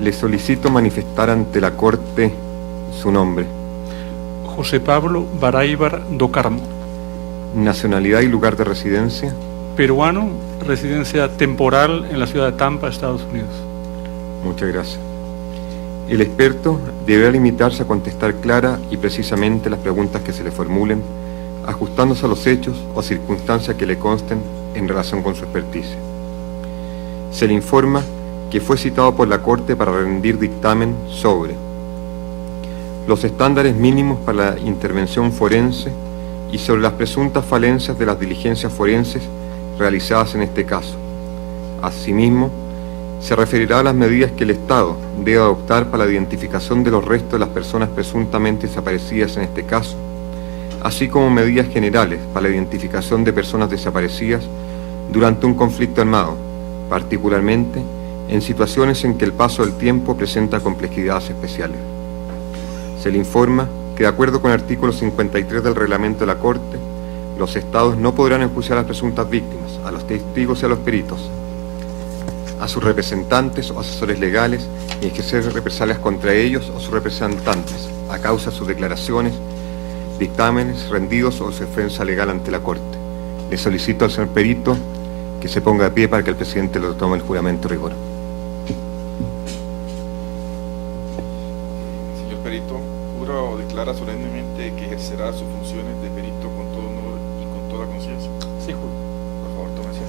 Le solicito manifestar ante la Corte su nombre, José Pablo Baráibar do Carmo, nacionalidad y lugar de residencia, peruano, residencia temporal en la ciudad de Tampa, Estados Unidos. Muchas gracias. El experto deberá limitarse a contestar clara y precisamente las preguntas que se le formulen, ajustándose a los hechos o circunstancias que le consten en relación con su experticia. Se le informa que fue citado por la Corte para rendir dictamen sobre los estándares mínimos para la intervención forense y sobre las presuntas falencias de las diligencias forenses realizadas en este caso. Asimismo, se referirá a las medidas que el Estado debe adoptar para la identificación de los restos de las personas presuntamente desaparecidas en este caso, así como medidas generales para la identificación de personas desaparecidas durante un conflicto armado, particularmente en situaciones en que el paso del tiempo presenta complejidades especiales. Se le informa que, de acuerdo con el artículo 53 del reglamento de la Corte, los Estados no podrán enjuiciar a las presuntas víctimas, a los testigos y a los peritos, a sus representantes o asesores legales y ejercer represalias contra ellos o sus representantes a causa de sus declaraciones, dictámenes rendidos o su defensa legal ante la Corte. Le solicito al señor perito que se ponga de pie para que el presidente lo tome el juramento rigor. Señor perito, ¿jura o declara solemnemente que ejercerá sus funciones de perito con todo honor y con toda conciencia? Sí, juro. Por favor, tome asiento.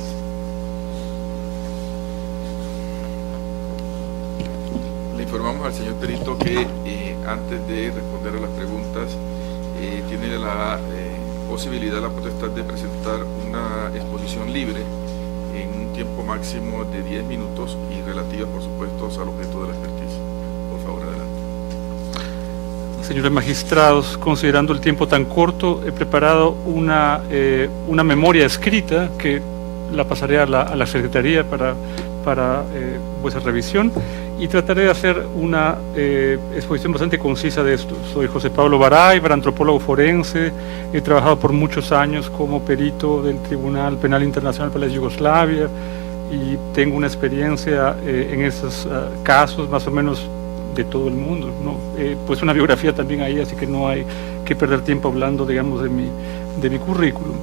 Le informamos al señor perito que antes de responder a las preguntas tiene la posibilidad, la potestad de presentar una exposición libre en un tiempo máximo de 10 minutos y relativa, por supuesto, al objeto de la experticia. Por favor, adelante. Señores magistrados, considerando el tiempo tan corto, he preparado una memoria escrita que la pasaré a la Secretaría para vuestra revisión y trataré de hacer una exposición bastante concisa de esto. Soy José Pablo Baráibar, antropólogo forense, he trabajado por muchos años como perito del Tribunal Penal Internacional para la Yugoslavia y tengo una experiencia en esos casos más o menos de todo el mundo, ¿no? Pues una biografía también ahí, así que no hay que perder tiempo hablando, digamos, de mi currículum.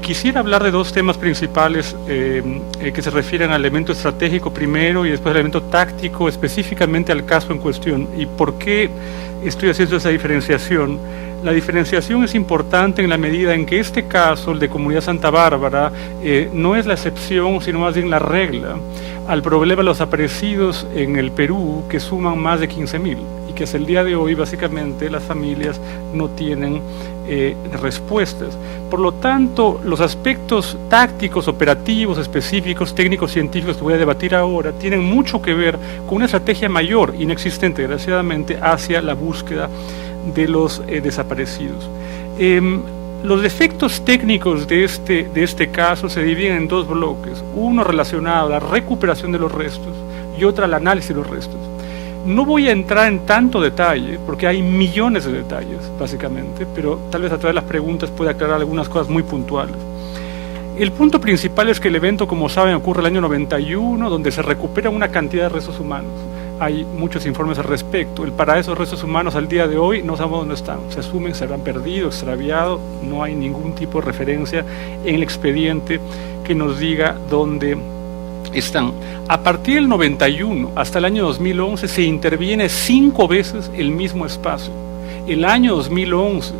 Quisiera hablar de dos temas principales que se refieren al elemento estratégico primero y después al elemento táctico, específicamente al caso en cuestión. ¿Y por qué estoy haciendo esa diferenciación? La diferenciación es importante en la medida en que este caso, el de Comunidad Santa Bárbara, no es la excepción, sino más bien la regla al problema de los desaparecidos en el Perú, que suman más de 15.000 y que hasta el día de hoy básicamente las familias no tienen respuestas. Por lo tanto, los aspectos tácticos, operativos, específicos, técnicos, científicos que voy a debatir ahora tienen mucho que ver con una estrategia mayor, inexistente desgraciadamente, hacia la búsqueda de los desaparecidos. Los efectos técnicos de este caso se dividen en dos bloques, uno relacionado a la recuperación de los restos y otro al análisis de los restos. No voy a entrar en tanto detalle, porque hay millones de detalles, básicamente, pero tal vez a través de las preguntas pueda aclarar algunas cosas muy puntuales. El punto principal es que el evento, como saben, ocurre el año 91, donde se recupera una cantidad de restos humanos. Hay muchos informes al respecto. El para esos restos humanos al día de hoy no sabemos dónde están. Se asumen que se habrán perdido, extraviado. No hay ningún tipo de referencia en el expediente que nos diga dónde están. A partir del 91 hasta el año 2011 se interviene 5 veces el mismo espacio. El año 2011,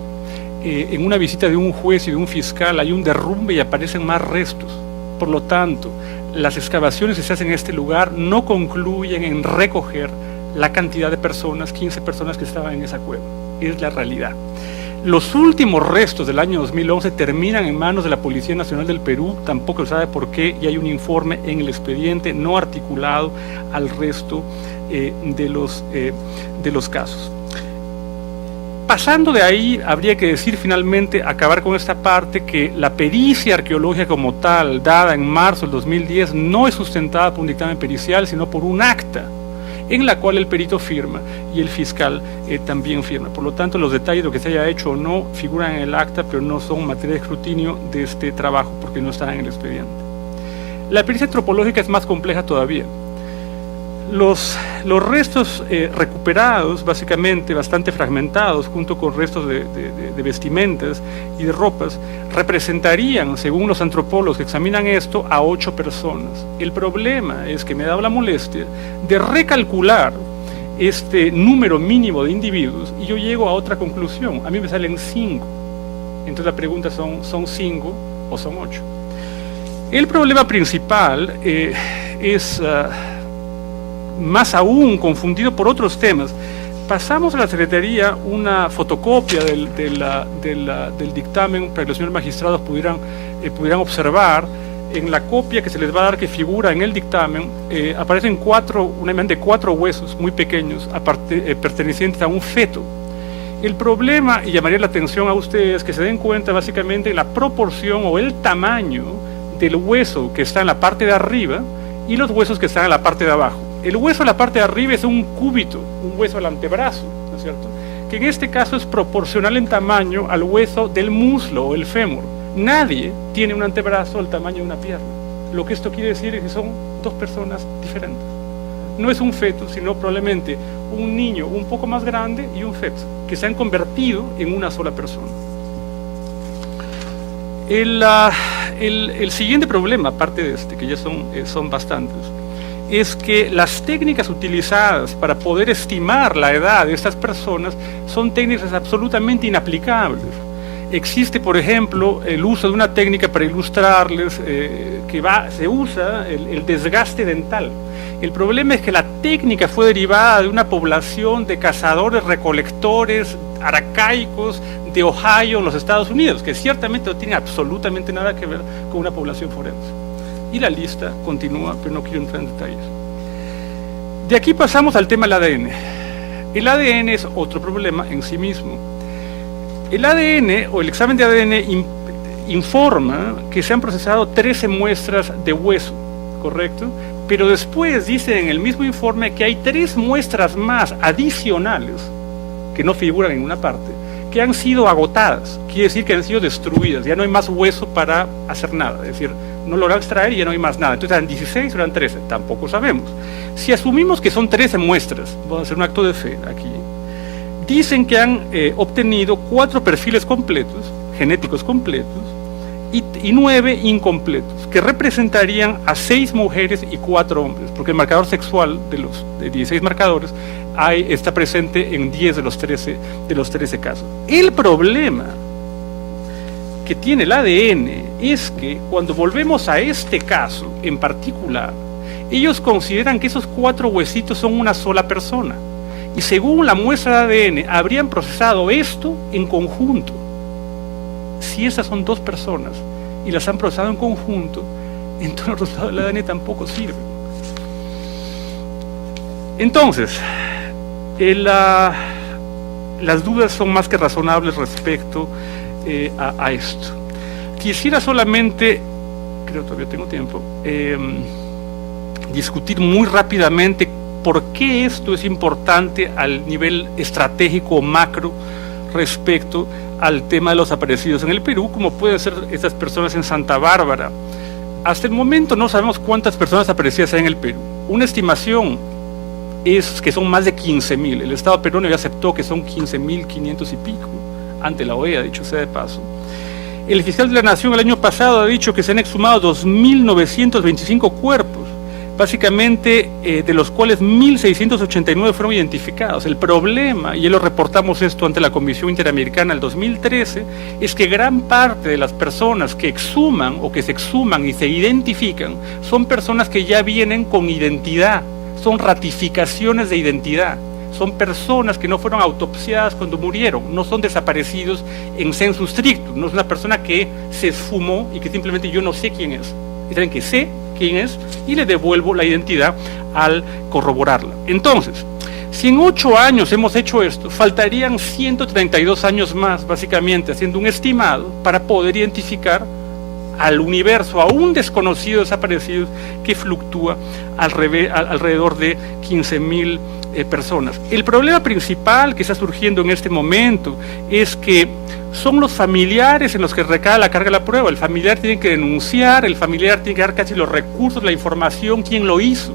en una visita de un juez y de un fiscal, hay un derrumbe y aparecen más restos. Por lo tanto, las excavaciones que se hacen en este lugar no concluyen en recoger la cantidad de personas, 15 personas que estaban en esa cueva. Es la realidad. Los últimos restos del año 2011 terminan en manos de la Policía Nacional del Perú, tampoco se sabe por qué, y hay un informe en el expediente no articulado al resto de los casos. Pasando de ahí, habría que decir finalmente, acabar con esta parte, que la pericia arqueológica como tal, dada en marzo del 2010, no es sustentada por un dictamen pericial, sino por un acta, en la cual el perito firma y el fiscal también firma. Por lo tanto, los detalles de lo que se haya hecho o no figuran en el acta, pero no son materia de escrutinio de este trabajo, porque no están en el expediente. La pericia antropológica es más compleja todavía. Los restos recuperados, básicamente bastante fragmentados, junto con restos de vestimentas y de ropas, representarían, según los antropólogos que examinan esto, a 8 personas. El problema es que me he dado la molestia de recalcular este número mínimo de individuos y yo llego a otra conclusión. A mí me salen 5. Entonces la pregunta ¿son 5 o son 8? El problema principal es más aún confundido por otros temas. Pasamos a la Secretaría una fotocopia del dictamen para que los señores magistrados pudieran observar. En la copia que se les va a dar, que figura en el dictamen, aparecen únicamente 4 huesos muy pequeños pertenecientes a un feto. El problema, y llamaría la atención a ustedes, que se den cuenta básicamente de la proporción o el tamaño del hueso que está en la parte de arriba y los huesos que están en la parte de abajo. El hueso en la parte de arriba es un cúbito, un hueso al antebrazo, ¿no es cierto?, que en este caso es proporcional en tamaño al hueso del muslo o el fémur. Nadie tiene un antebrazo del tamaño de una pierna. Lo que esto quiere decir es que son 2 personas diferentes. No es un feto, sino probablemente un niño un poco más grande y un feto, que se han convertido en una sola persona. El siguiente problema, aparte de este, que ya son bastantes, es que las técnicas utilizadas para poder estimar la edad de estas personas son técnicas absolutamente inaplicables. Existe, por ejemplo, el uso de una técnica para ilustrarles, se usa el desgaste dental. El problema es que la técnica fue derivada de una población de cazadores-recolectores arcaicos de Ohio, en los Estados Unidos, que ciertamente no tiene absolutamente nada que ver con una población forense. Y la lista continúa, pero no quiero entrar en detalles. De aquí pasamos al tema del ADN. El ADN es otro problema en sí mismo. El ADN o el examen de ADN informa que se han procesado 13 muestras de hueso, ¿correcto? Pero después dice en el mismo informe que hay 3 muestras más adicionales, que no figuran en ninguna parte, que han sido agotadas, quiere decir que han sido destruidas, ya no hay más hueso para hacer nada, es decir, no lograron extraer y ya no hay más nada. Entonces eran 16 o eran 13, tampoco sabemos. Si asumimos que son 13 muestras, vamos a hacer un acto de fe aquí, dicen que han obtenido 4 perfiles completos, genéticos completos, y 9 incompletos, que representarían a 6 mujeres y 4 hombres, porque el marcador sexual de 16 marcadores está presente en 10 de los 13 casos. El problema que tiene el ADN es que cuando volvemos a este caso en particular, ellos consideran que esos 4 huesitos son una sola persona, y según la muestra de ADN habrían procesado esto en conjunto. Si esas son 2 personas y las han procesado en conjunto, entonces el resultado del ADN tampoco sirve. Entonces, las dudas son más que razonables respecto a esto. Quisiera solamente, creo que todavía tengo tiempo, discutir muy rápidamente por qué esto es importante al nivel estratégico macro respecto al tema de los desaparecidos en el Perú, como pueden ser estas personas en Santa Bárbara. Hasta el momento no sabemos cuántas personas desaparecidas hay en el Perú. Una estimación es que son más de 15.000. El Estado peruano ya aceptó que son 15.500 y pico, ante la OEA, dicho sea de paso. El fiscal de la Nación el año pasado ha dicho que se han exhumado 2.925 cuerpos, básicamente de los cuales 1.689 fueron identificados. El problema, y ya lo reportamos esto ante la Comisión Interamericana el 2013, es que gran parte de las personas que exhuman o que se exhuman y se identifican son personas que ya vienen con identidad, son ratificaciones de identidad, son personas que no fueron autopsiadas cuando murieron, no son desaparecidos en sensu stricto, no es una persona que se esfumó y que simplemente yo no sé quién es. Y saben que sé quién es y le devuelvo la identidad al corroborarla. Entonces, si en 8 años hemos hecho esto, faltarían 132 años más, básicamente, haciendo un estimado para poder identificar al universo aún desconocido de desaparecidos que fluctúa alrededor de 15.000 personas. El problema principal que está surgiendo en este momento es que son los familiares en los que recae la carga de la prueba. El familiar tiene que denunciar, el familiar tiene que dar casi los recursos, la información, quién lo hizo.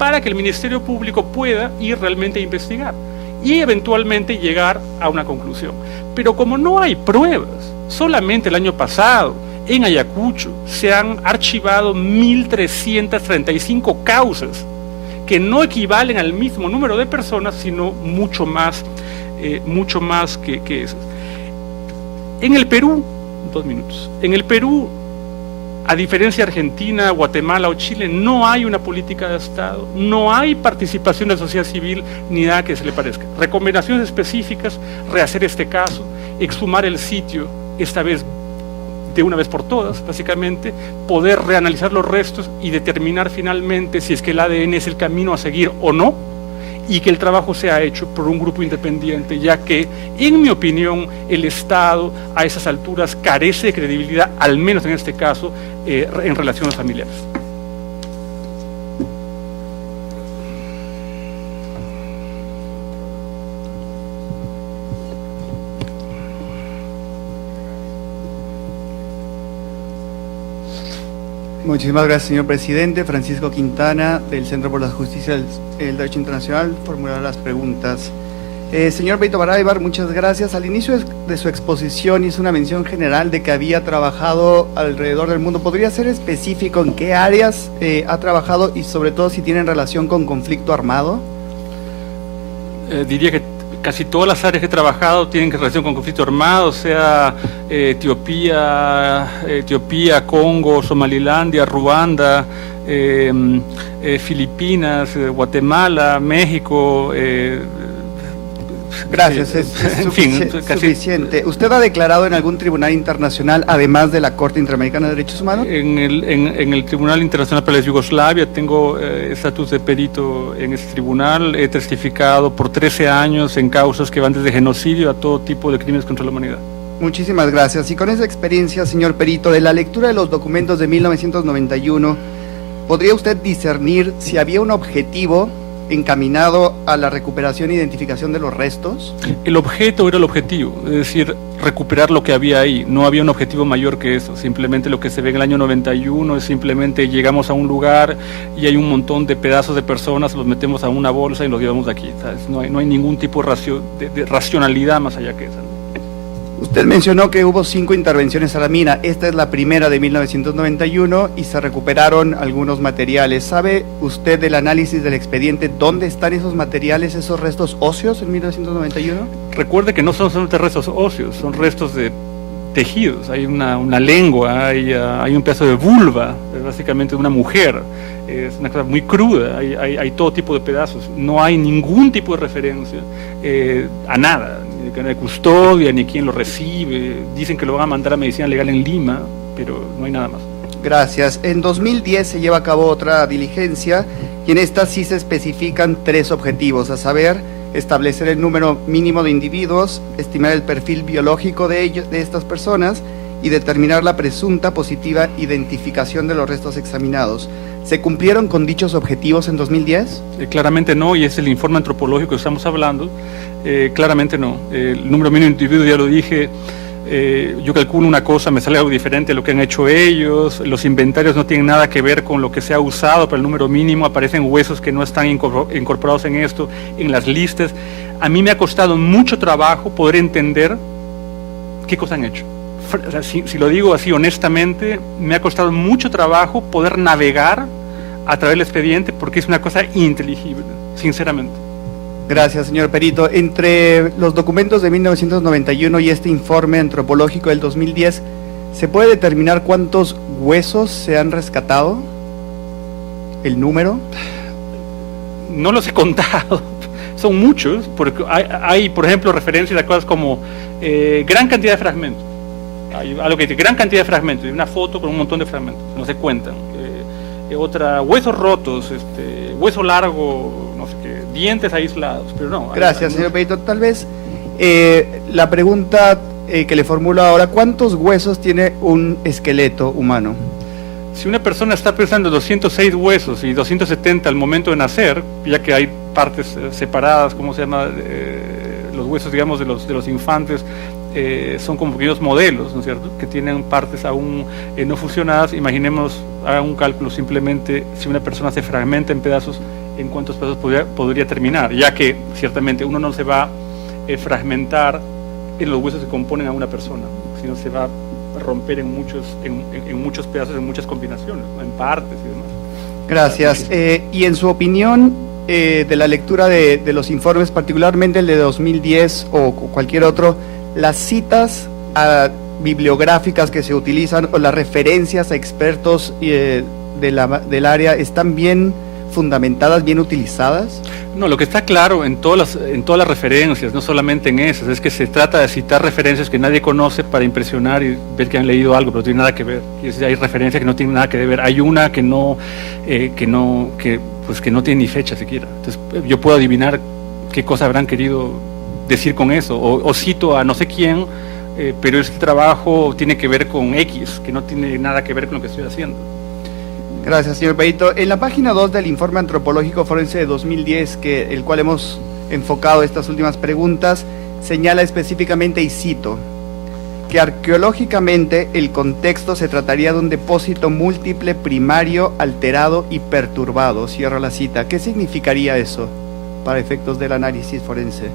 para que el Ministerio Público pueda ir realmente a investigar y eventualmente llegar a una conclusión. Pero como no hay pruebas, solamente el año pasado en Ayacucho se han archivado 1.335 causas que no equivalen al mismo número de personas, sino mucho más que eso. En el Perú, 2 minutos, en el Perú, a diferencia de Argentina, Guatemala o Chile, no hay una política de Estado, no hay participación de la sociedad civil ni nada que se le parezca. Recomendaciones específicas, rehacer este caso, exhumar el sitio, esta vez de una vez por todas, básicamente, poder reanalizar los restos y determinar finalmente si es que el ADN es el camino a seguir o no, y que el trabajo sea hecho por un grupo independiente, ya que, en mi opinión, el Estado a esas alturas carece de credibilidad, al menos en este caso, en relaciones familiares. Muchísimas gracias, señor presidente. Francisco Quintana, del Centro por la Justicia y el Derecho Internacional, formulará las preguntas. Señor Perito Baraybar, muchas gracias. Al inicio de su exposición hizo una mención general de que había trabajado alrededor del mundo. ¿Podría ser específico en qué áreas ha trabajado y sobre todo si tienen relación con conflicto armado? Diría que casi todas las áreas que he trabajado tienen relación con conflicto armado, sea Etiopía, Congo, Somalilandia, Ruanda, Filipinas, Guatemala, México. Gracias, es suficiente. ¿Usted ha declarado en algún tribunal internacional, además de la Corte Interamericana de Derechos Humanos? En el Tribunal Internacional para la Yugoslavia tengo estatus de perito en ese tribunal. He testificado por 13 años en causas que van desde genocidio a todo tipo de crímenes contra la humanidad. Muchísimas gracias. Y con esa experiencia, señor perito, de la lectura de los documentos de 1991, ¿podría usted discernir si había un objetivo encaminado a la recuperación e identificación de los restos? El objeto era el objetivo, es decir, recuperar lo que había ahí. No había un objetivo mayor que eso. Simplemente lo que se ve en el año 91 es simplemente llegamos a un lugar y hay un montón de pedazos de personas, los metemos a una bolsa y los llevamos de aquí, ¿sabes? No hay ningún tipo de racionalidad más allá que esa, ¿no? Usted mencionó que hubo 5 intervenciones a la mina. Esta es la primera de 1991 y se recuperaron algunos materiales. ¿Sabe usted del análisis del expediente dónde están esos materiales, esos restos óseos en 1991? Recuerde que no son solamente restos óseos, son restos de tejidos. Hay una lengua, hay un pedazo de vulva, básicamente de una mujer. Es una cosa muy cruda, hay todo tipo de pedazos. No hay ningún tipo de referencia a nada, ni de custodia, ni quién lo recibe. Dicen que lo van a mandar a medicina legal en Lima, pero no hay nada más. Gracias. En 2010 se lleva a cabo otra diligencia y en esta sí se especifican 3 objetivos, a saber, establecer el número mínimo de individuos, estimar el perfil biológico de estas personas y determinar la presunta positiva identificación de los restos examinados. ¿Se cumplieron con dichos objetivos en 2010? Claramente no, y es el informe antropológico que estamos hablando. Claramente no. El número mínimo de individuos, ya lo dije, yo calculo una cosa, me sale algo diferente a lo que han hecho ellos. Los inventarios no tienen nada que ver con lo que se ha usado para el número mínimo. Aparecen huesos que no están incorporados en esto, en las listas. A mí me ha costado mucho trabajo poder entender qué cosa han hecho. O sea, si lo digo así honestamente, me ha costado mucho trabajo poder navegar a través del expediente porque es una cosa ininteligible, sinceramente. Gracias, señor perito. Entre los documentos de 1991 y este informe antropológico del 2010, ¿se puede determinar cuántos huesos se han rescatado? ¿El número? No los he contado. Son muchos, porque hay por ejemplo, referencias a cosas como gran cantidad de fragmentos. Hay algo que dice gran cantidad de fragmentos, y una foto con un montón de fragmentos, no se cuentan. Otra, huesos rotos, hueso largo, no sé qué, dientes aislados, pero no. Gracias, señor perito. Tal vez la pregunta que le formulo ahora, ¿cuántos huesos tiene un esqueleto humano? Si una persona está pesando 206 huesos y 270 al momento de nacer, ya que hay partes separadas, ¿cómo se llama? Los huesos, digamos, de los infantes, son como pequeños modelos, ¿no es cierto?, que tienen partes aún no fusionadas. Imaginemos, hagan un cálculo simplemente, si una persona se fragmenta en pedazos, en cuántos pedazos podría terminar, ya que ciertamente uno no se va a fragmentar en los huesos que componen a una persona, sino se va a romper en muchos pedazos, en muchas combinaciones, en partes y demás. Gracias. Y en su opinión, de la lectura de los informes, particularmente el de 2010 o cualquier otro, las citas bibliográficas que se utilizan o las referencias a expertos del área están bien fundamentadas, bien utilizadas? No, lo que está claro en todas las referencias, no solamente en esas, es que se trata de citar referencias que nadie conoce para impresionar y ver que han leído algo, pero no tiene nada que ver. Y hay referencias que no tienen nada que ver. Hay una que no tiene ni fecha siquiera. Entonces yo puedo adivinar qué cosa habrán querido decir con eso, o cito a no sé quién, pero este trabajo tiene que ver con X, que no tiene nada que ver con lo que estoy haciendo. Gracias, señor Perito. En la página 2 del informe antropológico forense de 2010, el cual hemos enfocado estas últimas preguntas, señala específicamente, y cito, que arqueológicamente el contexto se trataría de un depósito múltiple primario, alterado y perturbado. Cierro la cita. ¿Qué significaría eso para efectos del análisis forense?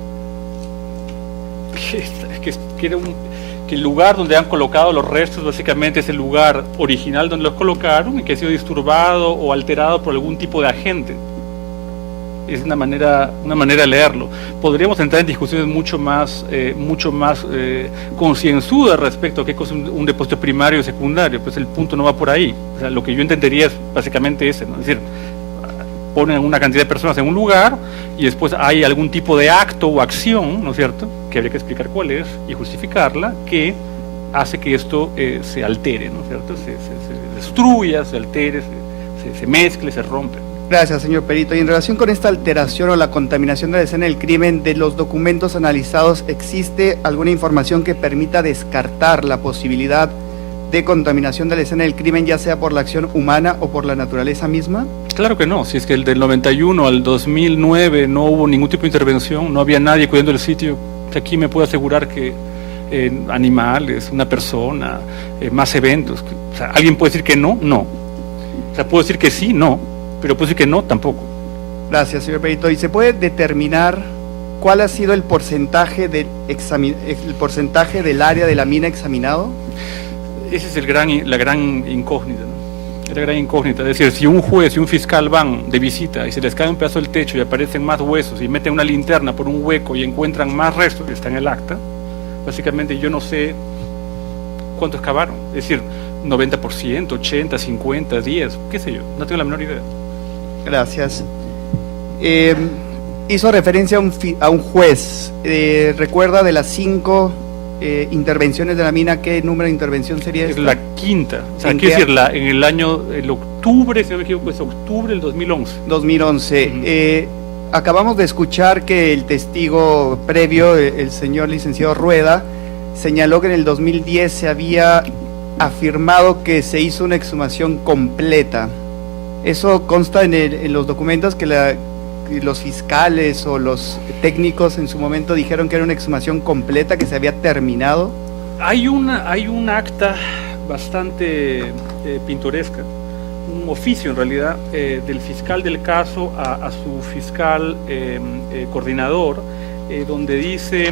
Que el lugar donde han colocado los restos básicamente es el lugar original donde los colocaron y que ha sido disturbado o alterado por algún tipo de agente. Es una manera de leerlo. Podríamos entrar en discusiones mucho más concienzudas respecto a qué cosa es un depósito primario o secundario, pues el punto no va por ahí. O sea, lo que yo entendería es básicamente ese, ¿no? Es decir, ponen una cantidad de personas en un lugar y después hay algún tipo de acto o acción, ¿no es cierto?, que habría que explicar cuál es y justificarla, que hace que esto se altere, ¿no es cierto?, se destruya, se altere, se mezcle, se rompe. Gracias, señor Perito. Y en relación con esta alteración o la contaminación de la escena del crimen, de los documentos analizados, ¿existe alguna información que permita descartar la posibilidad de contaminación de la escena del crimen, ya sea por la acción humana o por la naturaleza misma? Claro que no. Si es que el del 91 al 2009 no hubo ningún tipo de intervención, no había nadie cuidando el sitio, aquí me puedo asegurar que animales, una persona, más eventos, o sea, ¿alguien puede decir que no? No. O sea, ¿puedo decir que sí? No. Pero puedo decir que no, tampoco. Gracias, señor Perito. ¿Y se puede determinar cuál ha sido el porcentaje del área de la mina examinado? Esa es la gran incógnita, ¿no? Es la gran incógnita. Es decir, si un juez y un fiscal van de visita y se les cae un pedazo del techo y aparecen más huesos y meten una linterna por un hueco y encuentran más restos, que está en el acta, básicamente yo no sé cuánto excavaron. Es decir, 90%, 80, 50, 10, qué sé yo, no tengo la menor idea. Gracias. Hizo referencia a un juez. ¿Recuerda de las 5 intervenciones de la mina qué número de intervención sería esta? Es la quinta. O sea, quiero decir, en el octubre, si no me equivoco, es octubre del 2011. 2011. Acabamos de escuchar que el testigo previo, el señor licenciado Rueda, señaló que en el 2010 se había afirmado que se hizo una exhumación completa. Eso consta en los documentos que los fiscales o los técnicos en su momento dijeron que era una exhumación completa, que se había terminado. Hay un acta bastante pintoresca, un oficio en realidad, del fiscal del caso a su fiscal coordinador, donde dice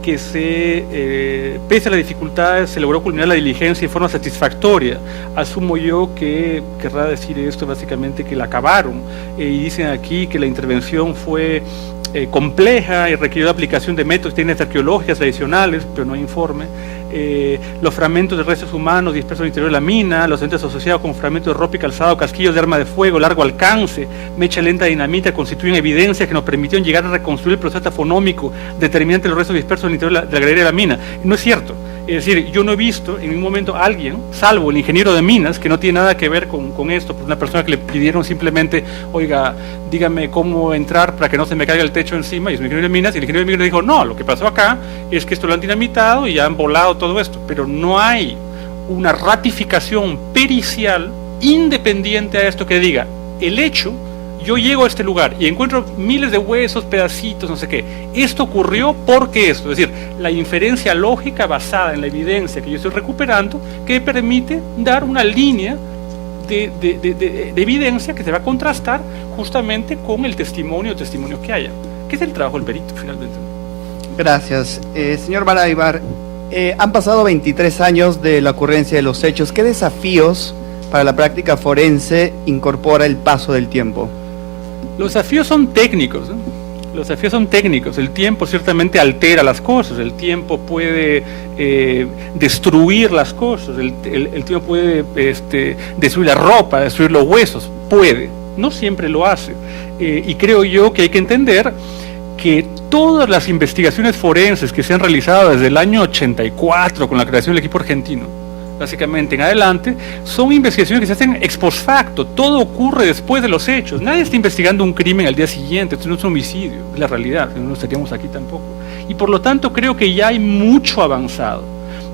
que pese a las dificultades se logró culminar la diligencia de forma satisfactoria. Asumo yo que querrá decir esto básicamente que la acabaron, y dicen aquí que la intervención fue compleja y requirió la aplicación de métodos y técnicas arqueológicas adicionales, pero no hay informe. Los fragmentos de restos humanos dispersos en el interior de la mina, los entes asociados con fragmentos de ropa y calzado, casquillos de arma de fuego, largo alcance, mecha lenta de dinamita, constituyen evidencias que nos permitieron llegar a reconstruir el proceso tafonómico determinante de los restos dispersos en el interior de la galería de la mina. No es cierto. Es decir, yo no he visto en ningún momento a alguien, salvo el ingeniero de minas, que no tiene nada que ver con esto, pues una persona que le pidieron simplemente, oiga, dígame cómo entrar para que no se me caiga el techo encima, y es un ingeniero de minas, y el ingeniero de minas dijo, no, lo que pasó acá es que esto lo han dinamitado y han volado todo esto, pero no hay una ratificación pericial independiente a esto que diga, el hecho, yo llego a este lugar y encuentro miles de huesos, pedacitos, no sé qué, esto ocurrió porque esto, es decir, la inferencia lógica basada en la evidencia que yo estoy recuperando, que permite dar una línea de evidencia que se va a contrastar justamente con el testimonio que haya, que es el trabajo del perito finalmente. Gracias. Señor Baraybar, han pasado 23 años de la ocurrencia de los hechos. ¿Qué desafíos para la práctica forense incorpora el paso del tiempo? Los desafíos son técnicos, ¿no? Los desafíos son técnicos. El tiempo ciertamente altera las cosas, el tiempo puede destruir las cosas, el tiempo puede destruir la ropa, destruir los huesos, puede, no siempre lo hace. Y creo yo que hay que entender que todas las investigaciones forenses que se han realizado desde el año 84 con la creación del equipo argentino, básicamente en adelante, son investigaciones que se hacen ex post facto, todo ocurre después de los hechos, nadie está investigando un crimen al día siguiente, esto no es un homicidio, es la realidad, no estaríamos aquí tampoco. Y por lo tanto creo que ya hay mucho avanzado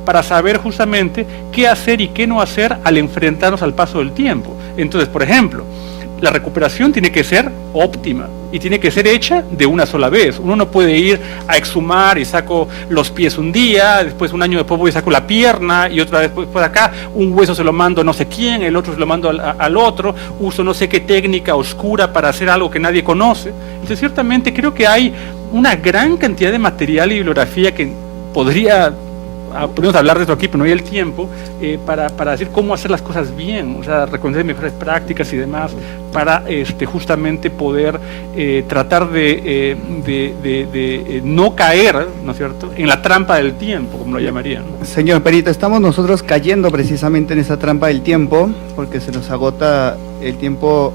para saber justamente qué hacer y qué no hacer al enfrentarnos al paso del tiempo. Entonces, por ejemplo, la recuperación tiene que ser óptima y tiene que ser hecha de una sola vez. Uno no puede ir a exhumar y saco los pies un día, después un año después voy y saco la pierna y otra vez por acá, un hueso se lo mando no sé quién, el otro se lo mando al otro, uso no sé qué técnica oscura para hacer algo que nadie conoce. Entonces ciertamente creo que hay una gran cantidad de material y bibliografía que podemos hablar de esto aquí, pero no hay el tiempo, para decir cómo hacer las cosas bien, o sea, reconocer mejores prácticas y demás, para justamente poder tratar de no caer, ¿no es cierto?, en la trampa del tiempo, como lo llamarían. Señor perito, estamos nosotros cayendo precisamente en esa trampa del tiempo, porque se nos agota el tiempo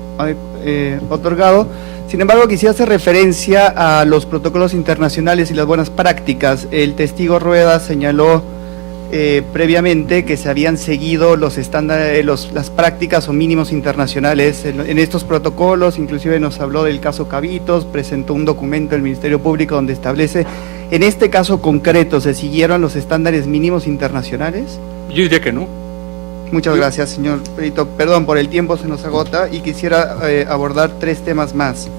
otorgado. Sin embargo, quisiera hacer referencia a los protocolos internacionales y las buenas prácticas. El testigo Rueda señaló previamente que se habían seguido los estándares, las prácticas o mínimos internacionales en estos protocolos. Inclusive nos habló del caso Cabitos, presentó un documento del Ministerio Público donde establece, en este caso concreto, ¿se siguieron los estándares mínimos internacionales? Yo diría que no. Muchas gracias, señor perito. Perdón, por el tiempo se nos agota y quisiera abordar 3 temas más.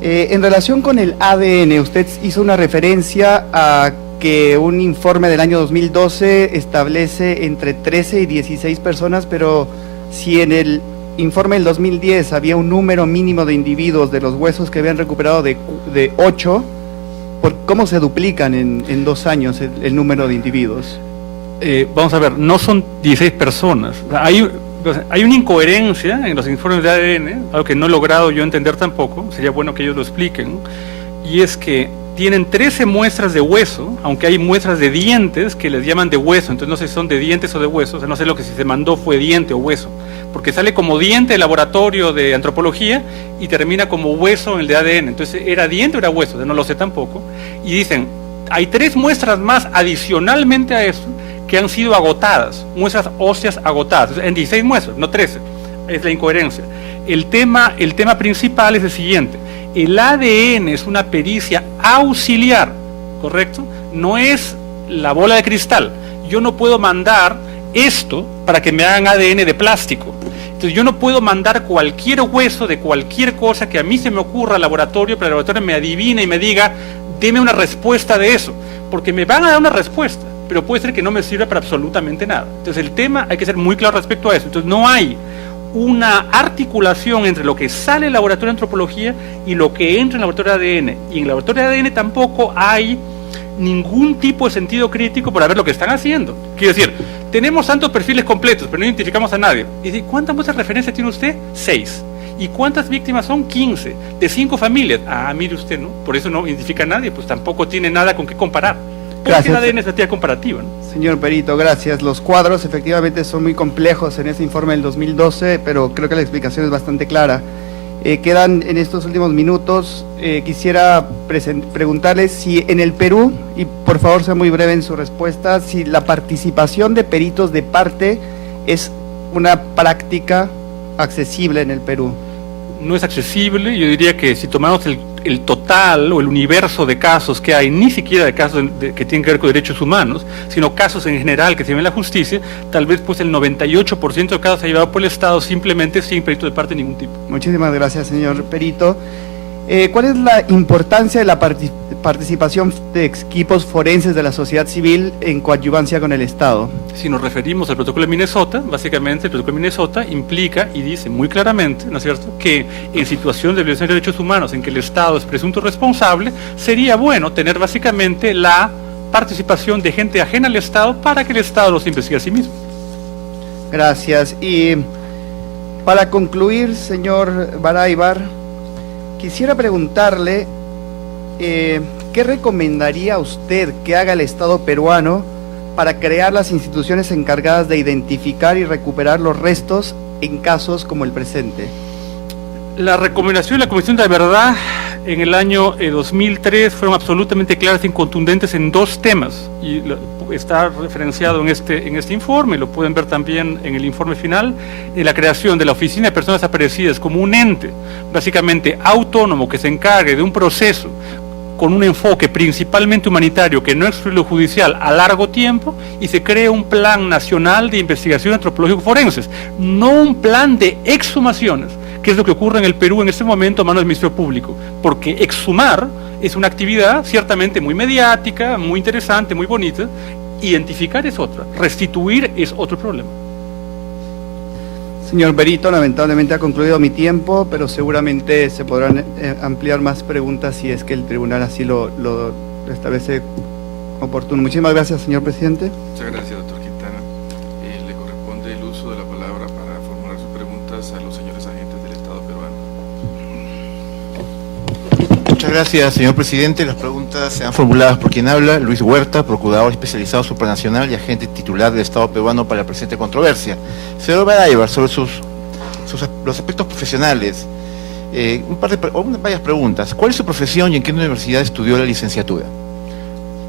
En relación con el ADN, usted hizo una referencia a que un informe del año 2012 establece entre 13 y 16 personas, pero si en el informe del 2010 había un número mínimo de individuos de los huesos que habían recuperado de 8, ¿cómo se duplican en 2 años el número de individuos? Vamos a ver, no son 16 personas. Hay una incoherencia en los informes de ADN, algo que no he logrado yo entender tampoco, sería bueno que ellos lo expliquen, y es que tienen 13 muestras de hueso, aunque hay muestras de dientes que les llaman de hueso, entonces no sé si son de dientes o de hueso, o sea, no sé lo que si se mandó fue diente o hueso, porque sale como diente el laboratorio de antropología y termina como hueso en el de ADN, entonces ¿era diente o era hueso? No lo sé tampoco, y dicen, hay 3 muestras más adicionalmente a eso, que han sido agotadas, muestras óseas agotadas, en 16 muestras, no 13, es la incoherencia. El tema principal es el siguiente, el ADN es una pericia auxiliar, ¿correcto? No es la bola de cristal, yo no puedo mandar esto para que me hagan ADN de plástico, entonces yo no puedo mandar cualquier hueso de cualquier cosa que a mí se me ocurra al laboratorio, pero el laboratorio me adivine y me diga, deme una respuesta de eso, porque me van a dar una respuesta, pero puede ser que no me sirva para absolutamente nada. Entonces el tema hay que ser muy claro respecto a eso. Entonces no hay una articulación entre lo que sale del laboratorio de antropología y lo que entra en el laboratorio de ADN. Y en el laboratorio de ADN tampoco hay ningún tipo de sentido crítico para ver lo que están haciendo. Quiero decir, tenemos tantos perfiles completos, pero no identificamos a nadie. Y dice, ¿cuántas muestras de referencia tiene usted? 6. ¿Y cuántas víctimas son? 15. De 5 familias. Ah, mire usted, ¿no? Por eso no identifica a nadie, pues tampoco tiene nada con qué comparar. Porque el ADN es actividad comparativa, ¿no? Señor perito, gracias. Los cuadros efectivamente son muy complejos en ese informe del 2012, pero creo que la explicación es bastante clara. Quedan en estos últimos minutos, quisiera preguntarles si en el Perú, y por favor sea muy breve en su respuesta, si la participación de peritos de parte es una práctica accesible en el Perú. No es accesible, yo diría que si tomamos el total o el universo de casos que hay, ni siquiera de casos que tienen que ver con derechos humanos, sino casos en general que se ven en la justicia, tal vez pues el 98% de casos se ha llevado por el Estado simplemente sin perito de parte de ningún tipo. Muchísimas gracias, señor perito. ¿Cuál es la importancia de la participación de equipos forenses de la sociedad civil en coadyuvancia con el Estado? Si nos referimos al protocolo de Minnesota, básicamente el protocolo de Minnesota implica y dice muy claramente, ¿no es cierto?, que en situaciones de violación de derechos humanos en que el Estado es presunto responsable, sería bueno tener básicamente la participación de gente ajena al Estado para que el Estado los investigue a sí mismo. Gracias. Y para concluir, señor Baraybar, quisiera preguntarle ¿qué recomendaría usted que haga el Estado peruano para crear las instituciones encargadas de identificar y recuperar los restos en casos como el presente? La recomendación de la Comisión de la Verdad en el año 2003 fueron absolutamente claras y contundentes en dos temas, y está referenciado en este informe, lo pueden ver también en el informe final, en la creación de la Oficina de Personas Desaparecidas como un ente básicamente autónomo que se encargue de un proceso con un enfoque principalmente humanitario que no excluye lo judicial a largo tiempo, y se cree un plan nacional de investigación antropológico forenses, no un plan de exhumaciones, que es lo que ocurre en el Perú en este momento a manos del Ministerio Público, porque exhumar es una actividad ciertamente muy mediática, muy interesante, muy bonita, identificar es otra, restituir es otro problema. Señor Berito, lamentablemente ha concluido mi tiempo, pero seguramente se podrán ampliar más preguntas si es que el tribunal así lo establece oportuno. Muchísimas gracias, señor presidente. Muchas gracias, doctor Quintana. Le corresponde el uso de la palabra para formular sus preguntas a los señores agentes del Estado peruano. Muchas gracias, señor presidente. Las preguntas serán formuladas por quien habla, Luis Huerta, procurador especializado supranacional y agente titular del Estado peruano para la presente controversia. Señor Baraybar, sobre los aspectos profesionales, varias preguntas. ¿Cuál es su profesión y en qué universidad estudió la licenciatura?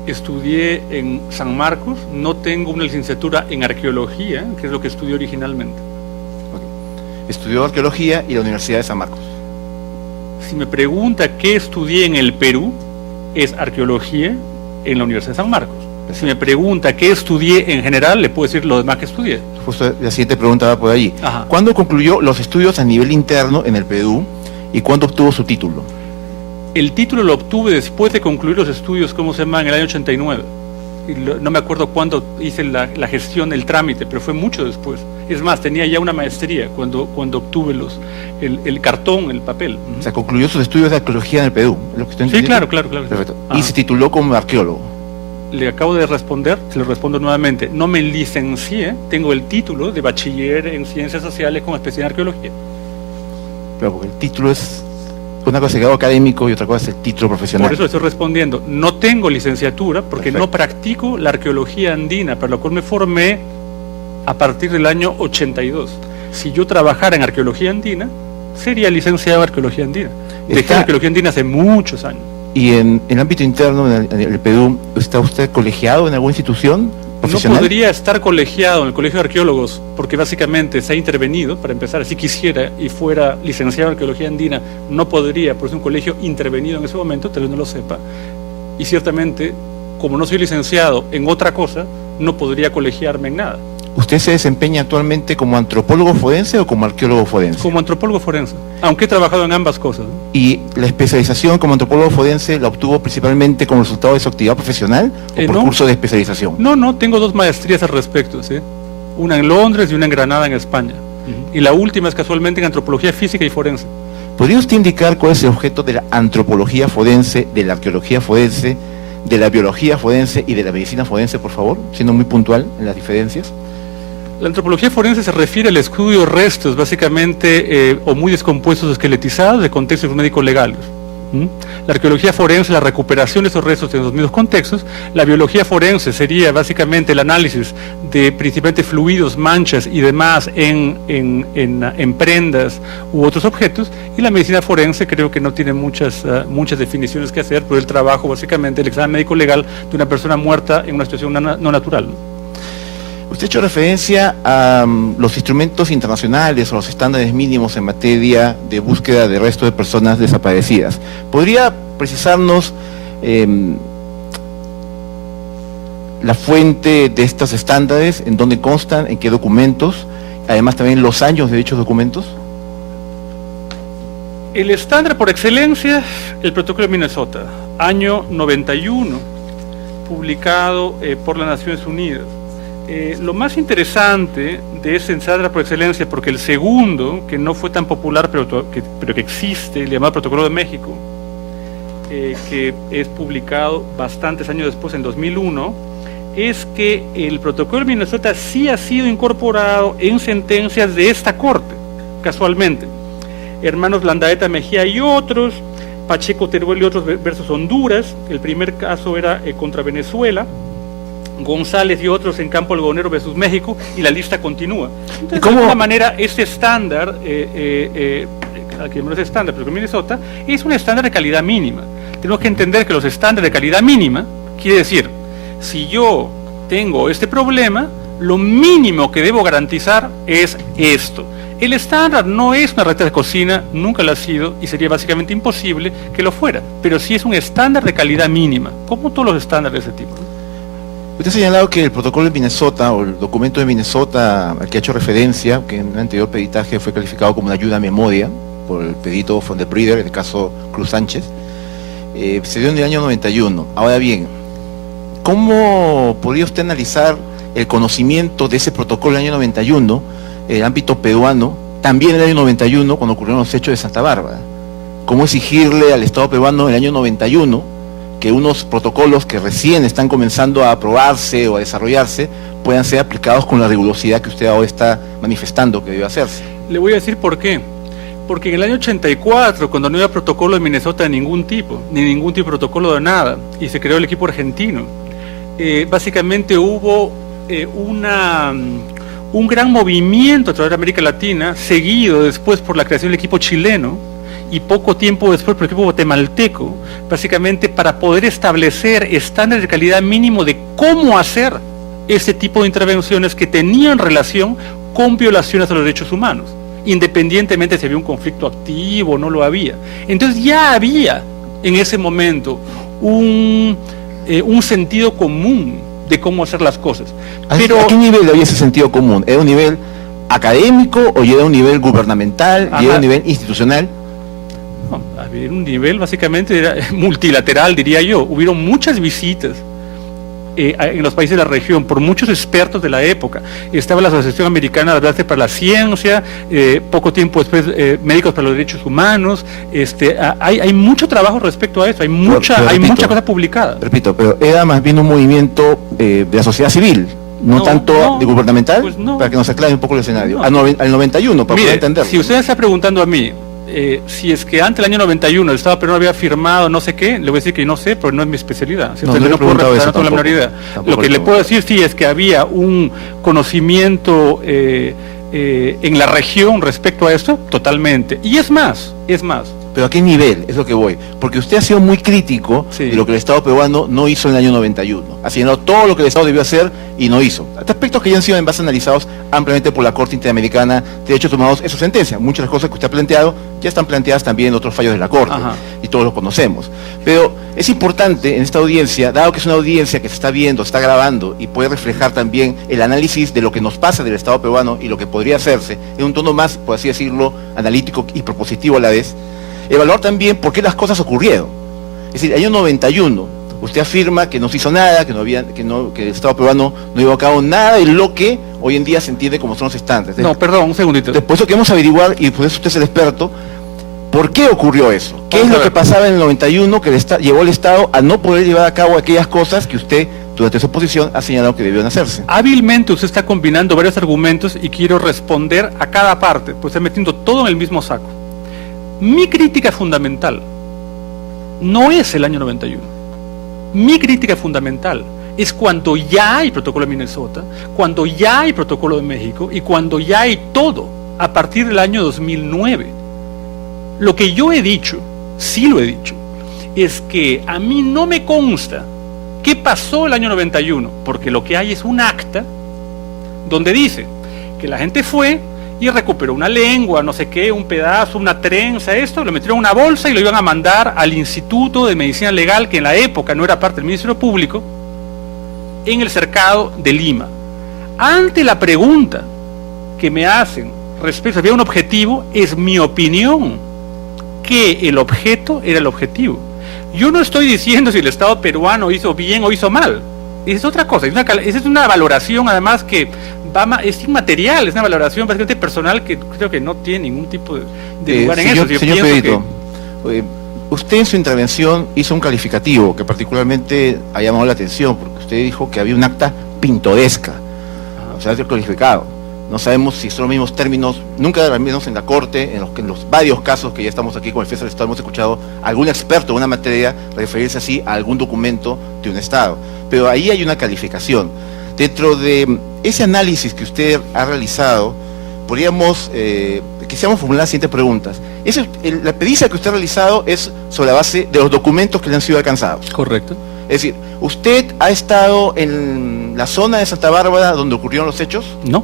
Estudié en San Marcos, no tengo una licenciatura en arqueología, que es lo que estudié originalmente. Okay. Estudió arqueología y la Universidad de San Marcos. Si me pregunta qué estudié en el Perú, es arqueología en la Universidad de San Marcos. Si me pregunta qué estudié en general, le puedo decir lo demás que estudié. Justo la siguiente pregunta va por allí. Ajá. ¿Cuándo concluyó los estudios a nivel interno en el Perú y cuándo obtuvo su título? El título lo obtuve después de concluir los estudios, ¿cómo se llama?, en el año 89. No me acuerdo cuándo hice la gestión, el trámite, pero fue mucho después. Es más, tenía ya una maestría cuando obtuve el cartón, el papel. O sea, concluyó sus estudios de arqueología en el Perú. ¿Lo que estoy Sí, entendiendo? claro. Perfecto. Ajá. Y se tituló como arqueólogo. Le acabo de responder, se lo respondo nuevamente. No me licencié, tengo el título de bachiller en Ciencias Sociales con especialidad en Arqueología. Pero porque el título es una cosa es el grado académico y otra cosa es el título profesional. Por eso estoy respondiendo. No tengo licenciatura porque Perfecto. no practico la arqueología andina, para lo cual me formé a partir del año 82. Si yo trabajara en arqueología andina, sería licenciado en arqueología andina. Dejé la arqueología andina hace muchos años. Y en el ámbito interno, en el Perú, ¿está usted colegiado en alguna institución profesional? No podría estar colegiado en el Colegio de Arqueólogos porque básicamente se ha intervenido, para empezar, si quisiera y fuera licenciado en Arqueología Andina, no podría, porque es un colegio intervenido en ese momento, tal vez no lo sepa, y ciertamente, como no soy licenciado en otra cosa, no podría colegiarme en nada. ¿Usted se desempeña actualmente como antropólogo forense o como arqueólogo forense? Como antropólogo forense, aunque he trabajado en ambas cosas. ¿Y la especialización como antropólogo forense la obtuvo principalmente como resultado de su actividad profesional o por No. curso de especialización? No, tengo 2 maestrías al respecto, ¿sí? Una en Londres y una en Granada, en España. Y la última es casualmente en antropología física y forense. ¿Podría usted indicar cuál es el objeto de la antropología forense, de la arqueología forense, de la biología forense y de la medicina forense, por favor? Siendo muy puntual en las diferencias. La antropología forense se refiere al estudio de restos, básicamente, o muy descompuestos o esqueletizados de contextos médicos legales. La arqueología forense, la recuperación de esos restos en los mismos contextos. La biología forense sería básicamente el análisis de principalmente fluidos, manchas y demás en prendas u otros objetos. Y la medicina forense creo que no tiene muchas definiciones que hacer, pero el trabajo básicamente, el examen médico legal de una persona muerta en una situación no natural. Usted ha hecho referencia a los instrumentos internacionales o los estándares mínimos en materia de búsqueda de restos de personas desaparecidas. ¿Podría precisarnos la fuente de estos estándares, en dónde constan, en qué documentos, además también los años de dichos documentos? El estándar por excelencia, el Protocolo de Minnesota, año 91, publicado por las Naciones Unidas. Lo más interesante de ese estándar por excelencia, porque el segundo, que no fue tan popular, pero que existe, el llamado Protocolo de México, que es publicado bastantes años después, en 2001, es que el Protocolo de Minnesota sí ha sido incorporado en sentencias de esta Corte, casualmente. Hermanos Landaeta Mejía y otros, Pacheco Teruel y otros versus Honduras, el primer caso era contra Venezuela, González y otros en Campo Algodonero versus México, y la lista continúa. Entonces, de alguna manera, este estándar, aquí no es estándar, pero en Minnesota, es un estándar de calidad mínima. Tenemos que entender que los estándares de calidad mínima, quiere decir, si yo tengo este problema, lo mínimo que debo garantizar es esto. El estándar no es una receta de cocina, nunca lo ha sido, y sería básicamente imposible que lo fuera, pero sí es un estándar de calidad mínima, como todos los estándares de ese tipo. Usted ha señalado que el protocolo de Minnesota, o el documento de Minnesota al que ha hecho referencia, que en un anterior peritaje fue calificado como una ayuda a memoria por el perito von der Brieder, en el caso Cruz Sánchez, se dio en el año 91. Ahora bien, ¿cómo podría usted analizar el conocimiento de ese protocolo del año 91, el ámbito peruano, también en el año 91, cuando ocurrieron los hechos de Santa Bárbara? ¿Cómo exigirle al Estado peruano en el año 91 que unos protocolos que recién están comenzando a aprobarse o a desarrollarse puedan ser aplicados con la rigurosidad que usted ahora está manifestando que debe hacerse? Le voy a decir por qué. Porque en el año 84, cuando no había protocolo de Minnesota de ningún tipo, ni ningún tipo de protocolo de nada, y se creó el equipo argentino, básicamente hubo un gran movimiento a través de América Latina, seguido después por la creación del equipo chileno, y poco tiempo después por el equipo guatemalteco, básicamente para poder establecer estándares de calidad mínimo de cómo hacer ese tipo de intervenciones que tenían relación con violaciones a los derechos humanos, independientemente si había un conflicto activo o no lo había. Entonces ya había en ese momento un sentido común de cómo hacer las cosas. Pero, ¿a qué nivel había ese sentido común? ¿Era un nivel académico o ya era un nivel gubernamental, ya era un nivel institucional? No, había un nivel básicamente era multilateral, diría yo. Hubieron muchas visitas en los países de la región por muchos expertos de la época. Estaba la Asociación Americana de Atlas para la Ciencia, poco tiempo después Médicos para los Derechos Humanos. Hay mucho trabajo respecto a eso, hay mucha cosa publicada. Repito, pero era más bien un movimiento de la sociedad civil, no tanto de gubernamental, pues no, para que nos aclare un poco el escenario. Al 91, para poder entenderlo. Si usted está preguntando a mí, si es que antes del año 91 el Estado peruano había firmado no sé qué, le voy a decir que no sé, pero no es mi especialidad. No puedo representar con la menor idea. Lo que le puedo decir sí es que había un conocimiento en la región respecto a esto, totalmente. Y es más. ¿Pero a qué nivel? Es lo que voy. Porque usted ha sido muy crítico de lo que el Estado peruano no hizo en el año 91. Ha señalado todo lo que el Estado debió hacer y no hizo. Aspectos que ya han sido en base analizados ampliamente por la Corte Interamericana de Derechos Humanos en su sentencia. Muchas de las cosas que usted ha planteado ya están planteadas también en otros fallos de la Corte. Ajá. Y todos los conocemos. Pero es importante en esta audiencia, dado que es una audiencia que se está viendo, se está grabando y puede reflejar también el análisis de lo que nos pasa del Estado peruano y lo que podría hacerse en un tono más, por así decirlo, analítico y propositivo a la vez, evaluar también por qué las cosas ocurrieron. Es decir, el año 91, usted afirma que no se hizo nada, que el Estado peruano no llevó a cabo nada de lo que hoy en día se entiende como son los estándares. No, perdón, un segundito. Después eso queremos averiguar, y por eso usted es el experto, ¿por qué ocurrió eso? ¿Qué es lo que pasaba en el 91 que llevó al Estado a no poder llevar a cabo aquellas cosas que usted, durante su posición, ha señalado que debieron hacerse? Hábilmente usted está combinando varios argumentos y quiero responder a cada parte, pues está metiendo todo en el mismo saco. Mi crítica fundamental no es el año 91. Mi crítica fundamental es cuando ya hay protocolo de Minnesota, cuando ya hay protocolo de México y cuando ya hay todo a partir del año 2009. Lo que yo he dicho, sí lo he dicho, es que a mí no me consta qué pasó el año 91, porque lo que hay es un acta donde dice que la gente fue y recuperó una lengua, no sé qué, un pedazo, una trenza, lo metieron en una bolsa y lo iban a mandar al Instituto de Medicina Legal, que en la época no era parte del Ministerio Público, en el Cercado de Lima. Ante la pregunta que me hacen respecto a si había un objetivo, es mi opinión que el objeto era el objetivo. Yo no estoy diciendo si el Estado peruano hizo bien o hizo mal. Esa es otra cosa. Esa es una valoración, además, que es inmaterial, es una valoración básicamente personal que creo que no tiene ningún tipo de lugar en eso. Señor Pedrito, usted en su intervención hizo un calificativo que particularmente ha llamado la atención, porque usted dijo que había un acta pintoresca, o sea, es calificado. No sabemos si son los mismos términos, nunca al menos en la Corte, en los varios casos que ya estamos aquí con el Defensa del Estado, hemos escuchado a algún experto en una materia referirse así a algún documento de un Estado. Pero ahí hay una calificación. Dentro de ese análisis que usted ha realizado, podríamos, quisiéramos formular las siguientes preguntas. La pericia que usted ha realizado es sobre la base de los documentos que le han sido alcanzados. Correcto. Es decir, ¿usted ha estado en la zona de Santa Bárbara donde ocurrieron los hechos? No.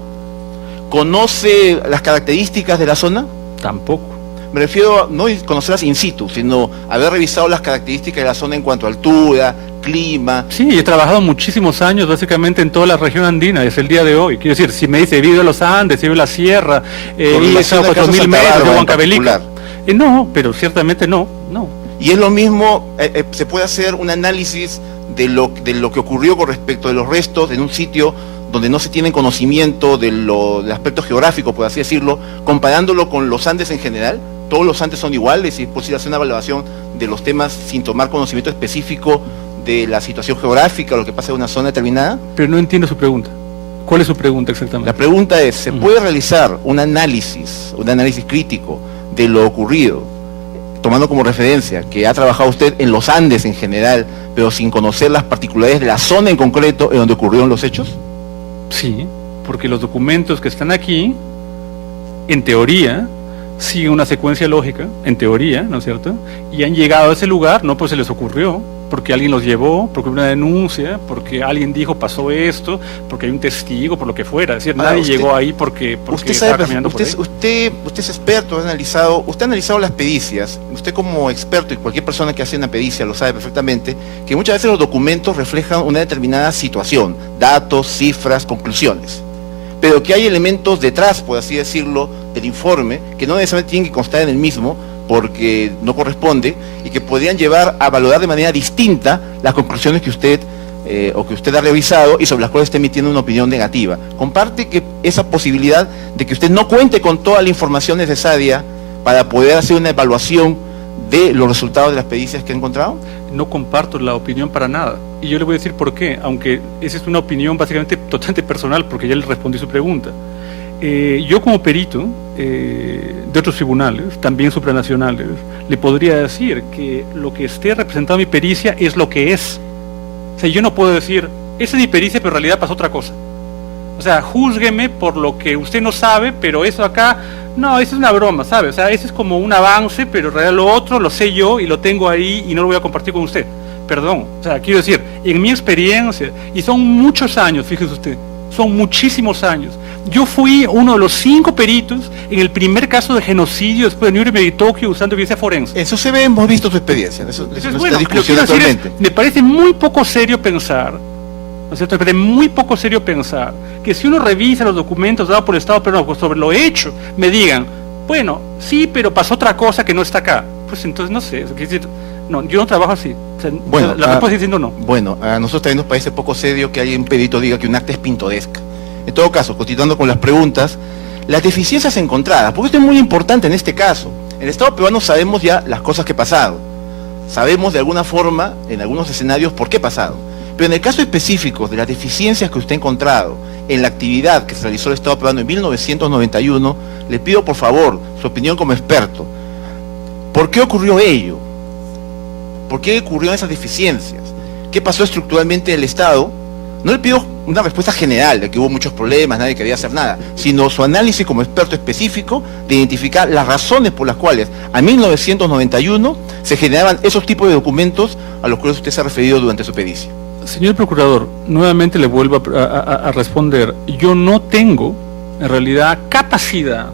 ¿Conoce las características de la zona? Tampoco. Me refiero a no conocerlas in situ, sino haber revisado las características de la zona en cuanto a altura, clima. Sí, he trabajado muchísimos años básicamente en toda la región andina desde el día de hoy. Quiero decir, si me dice, he vivido en los Andes, he vivido en la sierra, he estado 4.000 metros de Huancavelica. No, pero ciertamente no. Y es lo mismo, se puede hacer un análisis de lo que ocurrió con respecto de los restos en un sitio donde no se tiene conocimiento del aspecto geográfico, por así decirlo, comparándolo con los Andes en general. Todos los Andes son iguales y es posible hacer una evaluación de los temas sin tomar conocimiento específico de la situación geográfica o lo que pasa en una zona determinada. Pero no entiendo su pregunta. ¿Cuál es su pregunta exactamente? La pregunta es, ¿se puede realizar un análisis crítico de lo ocurrido, tomando como referencia que ha trabajado usted en los Andes en general, pero sin conocer las particularidades de la zona en concreto en donde ocurrieron los hechos? Sí, porque los documentos que están aquí, en teoría, siguen una secuencia lógica, en teoría, ¿no es cierto? Y han llegado a ese lugar, no pues se les ocurrió, porque alguien los llevó, porque hubo una denuncia, porque alguien dijo pasó esto, porque hay un testigo, por lo que fuera. Es decir, nadie llegó ahí porque usted estaba sabe, caminando usted es experto, usted ha analizado las pericias. Usted como experto y cualquier persona que hace una pericia lo sabe perfectamente, que muchas veces los documentos reflejan una determinada situación, datos, cifras, conclusiones. Pero que hay elementos detrás, por así decirlo, del informe, que no necesariamente tienen que constar en el mismo, porque no corresponde, y que podrían llevar a valorar de manera distinta las conclusiones que usted ha revisado y sobre las cuales está emitiendo una opinión negativa. ¿Comparte que esa posibilidad de que usted no cuente con toda la información necesaria para poder hacer una evaluación de los resultados de las pericias que ha encontrado? No comparto la opinión para nada. Y yo le voy a decir por qué, aunque esa es una opinión básicamente totalmente personal, porque ya le respondí su pregunta. Yo como perito de otros tribunales, también supranacionales, le podría decir que lo que esté representado en mi pericia es lo que es. O sea, yo no puedo decir, esa es mi pericia, pero en realidad pasó otra cosa. O sea, júzgueme por lo que usted no sabe, pero eso acá, no, eso es una broma, ¿sabe? O sea, eso es como un avance, pero en realidad lo otro lo sé yo y lo tengo ahí y no lo voy a compartir con usted. Perdón, o sea, quiero decir, en mi experiencia, y son muchos años, fíjese usted, son muchísimos años. Yo fui uno de los 5 peritos en el primer caso de genocidio después de Nuremberg y Tokio usando evidencia forense. Eso se ve, hemos visto su experiencia. Eso es bueno, lo que quiero decir es, me parece muy poco serio pensar, ¿no es cierto? Me parece muy poco serio pensar que si uno revisa los documentos dados por el Estado peruano sobre lo hecho, me digan, bueno, sí, pero pasó otra cosa que no está acá. Pues entonces no sé, no, yo no trabajo así. O sea, bueno, la respuesta es diciendo no. Bueno, a nosotros también nos parece poco serio que alguien perito diga que un acta es pintoresca. En todo caso, continuando con las preguntas, las deficiencias encontradas, porque esto es muy importante en este caso. En el Estado peruano sabemos ya las cosas que pasaron. Sabemos de alguna forma, en algunos escenarios, por qué pasaron. Pero en el caso específico de las deficiencias que usted ha encontrado en la actividad que se realizó el Estado peruano en 1991, le pido por favor su opinión como experto. ¿Por qué ocurrió ello? ¿Por qué ocurrieron esas deficiencias? ¿Qué pasó estructuralmente en el Estado? No le pido una respuesta general de que hubo muchos problemas, nadie quería hacer nada, sino su análisis como experto específico de identificar las razones por las cuales a 1991 se generaban esos tipos de documentos a los cuales usted se ha referido durante su pericia. Señor Procurador, nuevamente le vuelvo a responder. Yo no tengo, en realidad, capacidad,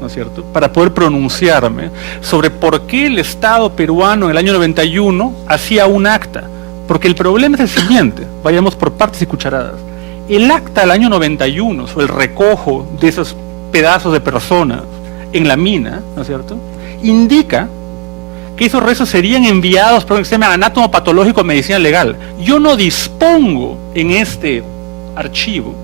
¿no es cierto?, para poder pronunciarme sobre por qué el Estado peruano en el año 91 hacía un acta. Porque el problema es el siguiente, vayamos por partes y cucharadas. El acta del año 91, sobre el recojo de esos pedazos de personas en la mina, ¿no es cierto?, indica que esos restos serían enviados por un examen anatomopatológico de medicina legal. Yo no dispongo en este archivo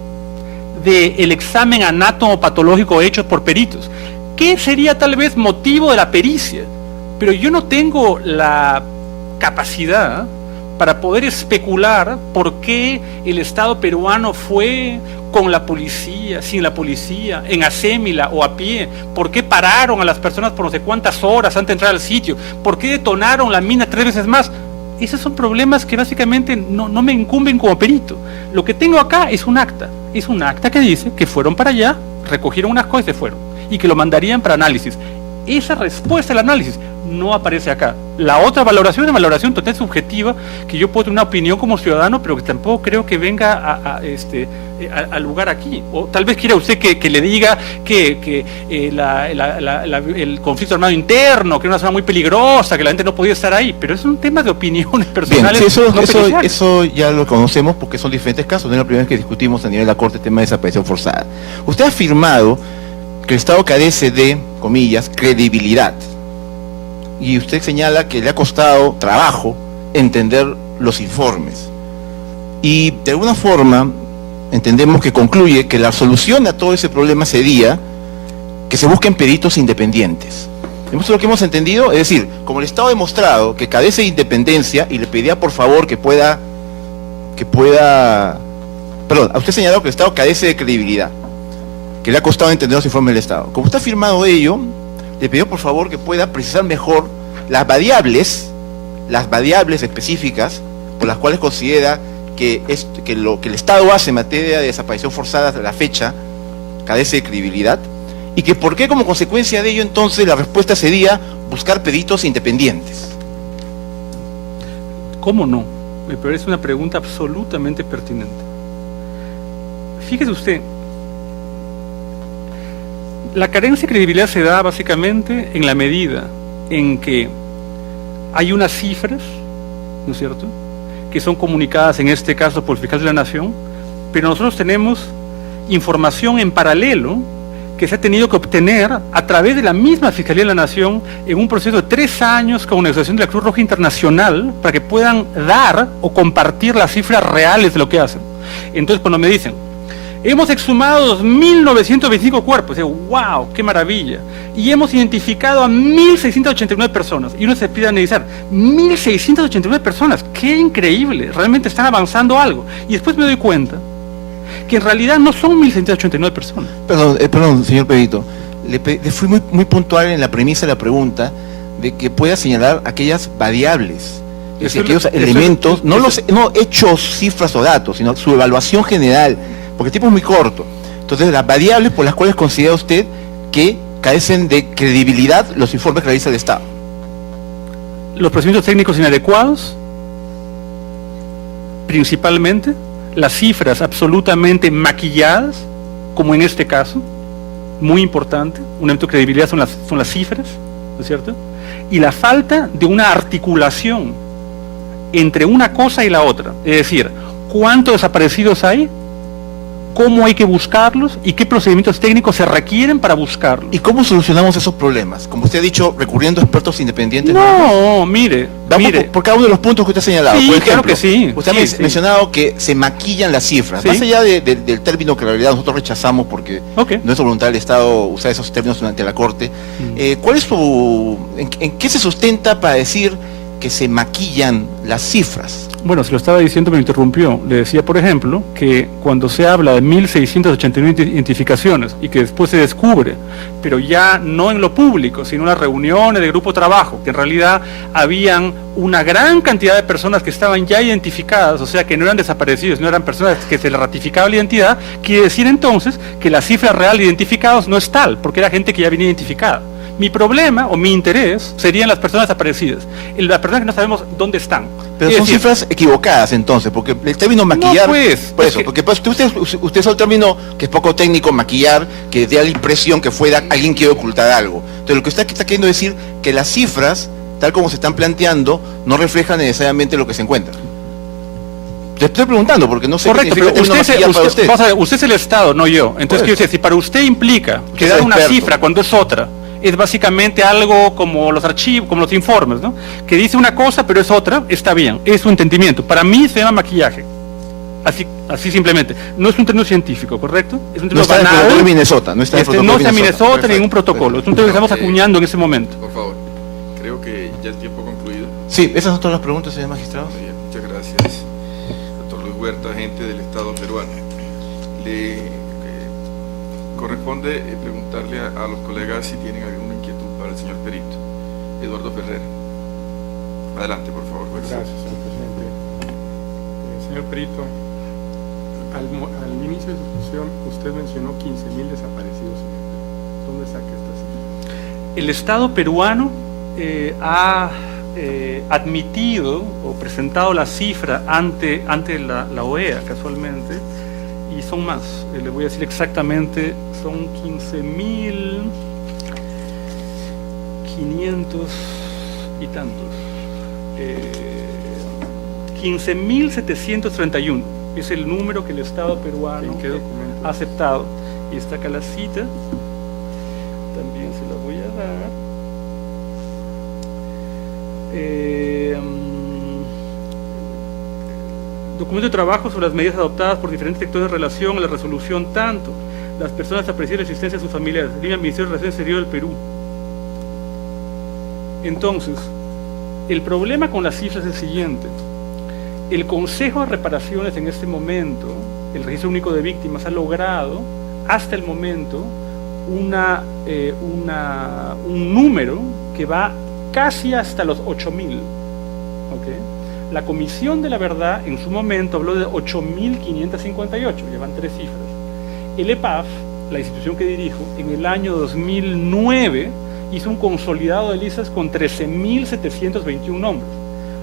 del examen anatomopatológico hecho por peritos, que sería tal vez motivo de la pericia, pero yo no tengo la capacidad para poder especular por qué el Estado peruano fue con la policía, sin la policía, en asémila o a pie, por qué pararon a las personas por no sé cuántas horas antes de entrar al sitio, por qué detonaron la mina 3 veces más. Esos son problemas que básicamente no me incumben como perito. Lo que tengo acá es un acta que dice que fueron para allá, recogieron unas cosas y se fueron, y que lo mandarían para análisis. Esa respuesta al análisis no aparece acá. La otra valoración es una valoración totalmente subjetiva, que yo puedo tener una opinión como ciudadano, pero que tampoco creo que venga al lugar aquí. O tal vez quiera usted que le diga que el conflicto armado interno, que era una zona muy peligrosa, que la gente no podía estar ahí, pero es un tema de opiniones personales. Bien, sí, no periciales. eso ya lo conocemos porque son diferentes casos. No es la primera vez que discutimos a nivel de la Corte el tema de desaparición forzada. Usted ha afirmado que el Estado carece de, comillas, credibilidad. Y usted señala que le ha costado trabajo entender los informes. Y de alguna forma entendemos que concluye que la solución a todo ese problema sería que se busquen peritos independientes. Eso es lo que hemos entendido, es decir, como el Estado ha demostrado que carece de independencia y le pedía por favor que pueda, perdón, a usted señalado que el Estado carece de credibilidad, que le ha costado entender los informes del Estado. Como usted ha afirmado ello, le pidió por favor que pueda precisar mejor las variables específicas por las cuales considera que lo que el Estado hace en materia de desaparición forzada hasta la fecha carece de credibilidad, y que por qué como consecuencia de ello entonces la respuesta sería buscar peritos independientes. ¿Cómo no? Me parece una pregunta absolutamente pertinente. Fíjese usted, la carencia de credibilidad se da básicamente en la medida en que hay unas cifras, ¿no es cierto?, que son comunicadas en este caso por el fiscal de la Nación, pero nosotros tenemos información en paralelo que se ha tenido que obtener a través de la misma Fiscalía de la Nación en un proceso de 3 años con una negociación de la Cruz Roja Internacional para que puedan dar o compartir las cifras reales de lo que hacen. Entonces cuando me dicen, hemos exhumado 2.925 cuerpos, digo, wow, qué maravilla, y hemos identificado a 1.689 personas, y uno se pide analizar, 1.689 personas, qué increíble, realmente están avanzando algo, y después me doy cuenta que en realidad no son 1.689 personas. Perdón, señor Pedrito, le fui muy puntual en la premisa de la pregunta de que pueda señalar aquellas variables, es decir, aquellos elementos, no hechos, cifras o datos, sino su evaluación general, porque el tiempo es muy corto. Entonces, las variables por las cuales considera usted que carecen de credibilidad los informes que realiza el Estado. Los procedimientos técnicos inadecuados, principalmente, las cifras absolutamente maquilladas, como en este caso, muy importante, un elemento de credibilidad son las cifras, ¿no es cierto? Y la falta de una articulación entre una cosa y la otra, es decir, ¿cuántos desaparecidos hay? ¿Cómo hay que buscarlos? ¿Y qué procedimientos técnicos se requieren para buscarlos? ¿Y cómo solucionamos esos problemas? Como usted ha dicho, recurriendo a expertos independientes. No, mire. Por cada uno de los puntos que usted ha señalado. Sí, por ejemplo, claro que sí. Usted ha mencionado que se maquillan las cifras. Sí. Más allá del término que en realidad nosotros rechazamos porque no es voluntad del Estado usar esos términos ante la Corte. ¿Cuál es en qué se sustenta para decir que se maquillan las cifras? Bueno, se lo estaba diciendo, me interrumpió. Le decía, por ejemplo, que cuando se habla de 1.689 identificaciones y que después se descubre, pero ya no en lo público, sino en las reuniones de grupo de trabajo, que en realidad habían una gran cantidad de personas que estaban ya identificadas, o sea, que no eran desaparecidos, no eran personas que se les ratificaba la identidad, quiere decir entonces que la cifra real de identificados no es tal, porque era gente que ya venía identificada. Mi problema o mi interés serían las personas desaparecidas, las personas que no sabemos dónde están. Pero son cifras equivocadas entonces, porque el término maquillar, no, pues, por eso, porque usted usa el término que es poco técnico, maquillar, que da la impresión que fue alguien quiere ocultar algo. Entonces lo que usted está queriendo decir que las cifras, tal como se están planteando, no reflejan necesariamente lo que se encuentra. Te estoy preguntando porque no sé. Correcto, pero usted es el Estado, no yo. Entonces quiero decir, si para usted implica que dar una cifra cuando es otra, es básicamente algo como los archivos, como los informes, ¿no? Que dice una cosa pero es otra, está bien, es su entendimiento. Para mí se llama maquillaje. Así simplemente. No es un término científico, ¿correcto? Es un término no está en el protocolo de Minnesota, no está en el protocolo no está en Minnesota, Perfecto, ningún protocolo. Es un término que estamos acuñando en ese momento. Por favor, creo que ya el tiempo ha concluido. Sí, esas son todas las preguntas, señor magistrado. Muy bien, muchas gracias. Doctor Luis Huerta, agente del Estado peruano. Le corresponde preguntarle a los colegas si tienen alguna inquietud para el señor perito. Eduardo Ferrer. Adelante, por favor. Gracias, señor presidente. Señor perito, al inicio de su exposición usted mencionó 15.000 desaparecidos en el Perú. ¿Dónde saca esta cifra? El Estado peruano ha admitido o presentado la cifra ante la OEA, casualmente, y son más. Le voy a decir exactamente, son 15.500 y tantos. 15.731 es el número que el Estado peruano ¿En qué documento? ha aceptado. Y está acá la cita, también se la voy a dar. Documento de trabajo sobre las medidas adoptadas por diferentes sectores en relación a la resolución tanto las personas desaparecidas y la existencia de sus familiares, línea del Ministerio de Relaciones Exteriores del Perú. Entonces, el problema con las cifras es el siguiente. El Consejo de Reparaciones en este momento, el Registro Único de Víctimas, ha logrado hasta el momento un número que va casi hasta los 8.000. ¿Okay? La Comisión de la Verdad en su momento habló de 8.558, llevan 3 cifras. El EPAF, la institución que dirijo, en el año 2009 hizo un consolidado de listas con 13.721 nombres.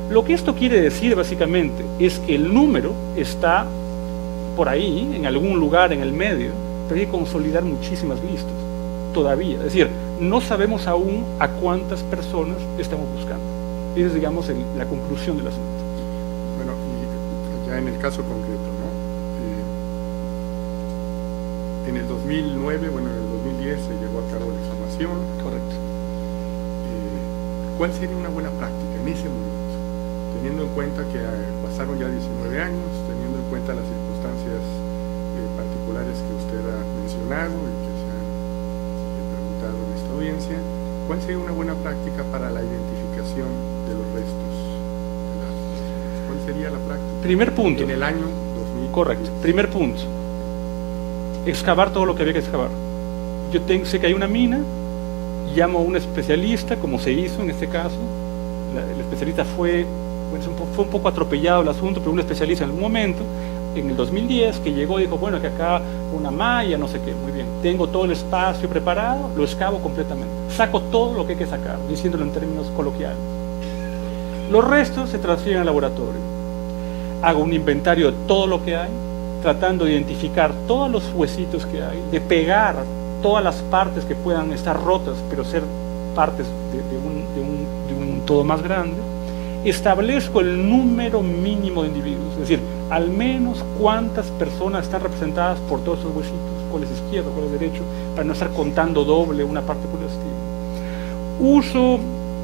Lo que esto quiere decir básicamente es que el número está por ahí, en algún lugar en el medio, pero hay que consolidar muchísimas listas todavía. Es decir, no sabemos aún a cuántas personas estamos buscando. Esa es, digamos, la conclusión del asunto. Bueno, y ya en el caso concreto, ¿no? En el 2009, bueno, en el 2010 se llevó a cabo la exhumación. Correcto. ¿Cuál sería una buena práctica en ese momento? Teniendo en cuenta que pasaron ya 19 años, teniendo en cuenta las circunstancias particulares que usted ha mencionado y que se han preguntado en esta audiencia, ¿cuál sería una buena práctica para la identificación de los restos de las personas? ¿Cuál sería la práctica? Primer punto. En el año 2000. Correcto. Primer punto. Excavar todo lo que había que excavar. Yo sé que hay una mina, llamo a un especialista, como se hizo en este caso. El especialista fue un poco atropellado el asunto, pero un especialista en algún momento, en el 2010, que llegó y dijo, bueno, que acá una malla, no sé qué, muy bien, tengo todo el espacio preparado, lo excavo completamente, saco todo lo que hay que sacar, diciéndolo en términos coloquiales. Los restos se transfieren al laboratorio, hago un inventario de todo lo que hay, tratando de identificar todos los huesitos que hay, de pegar todas las partes que puedan estar rotas, pero ser partes de un todo más grande. Establezco el número mínimo de individuos, es decir, al menos cuántas personas están representadas por todos esos huesitos, cuál es izquierdo, cuál es derecho, para no estar contando doble una parte por el estilo. Uso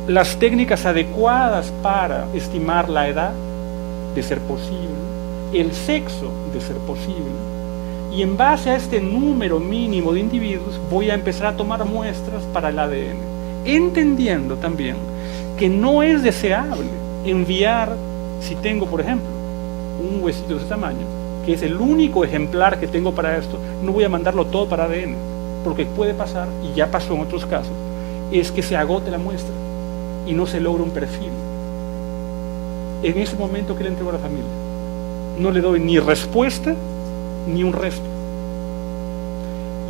las técnicas adecuadas para estimar la edad, de ser posible, el sexo, de ser posible, y en base a este número mínimo de individuos voy a empezar a tomar muestras para el ADN, entendiendo también que no es deseable enviar, si tengo por ejemplo un huesito de ese tamaño, que es el único ejemplar que tengo para esto, no voy a mandarlo todo para ADN, porque puede pasar, y ya pasó en otros casos, es que se agote la muestra y no se logra un perfil. En ese momento, ¿qué le entrego a la familia? No le doy ni respuesta ni un resto.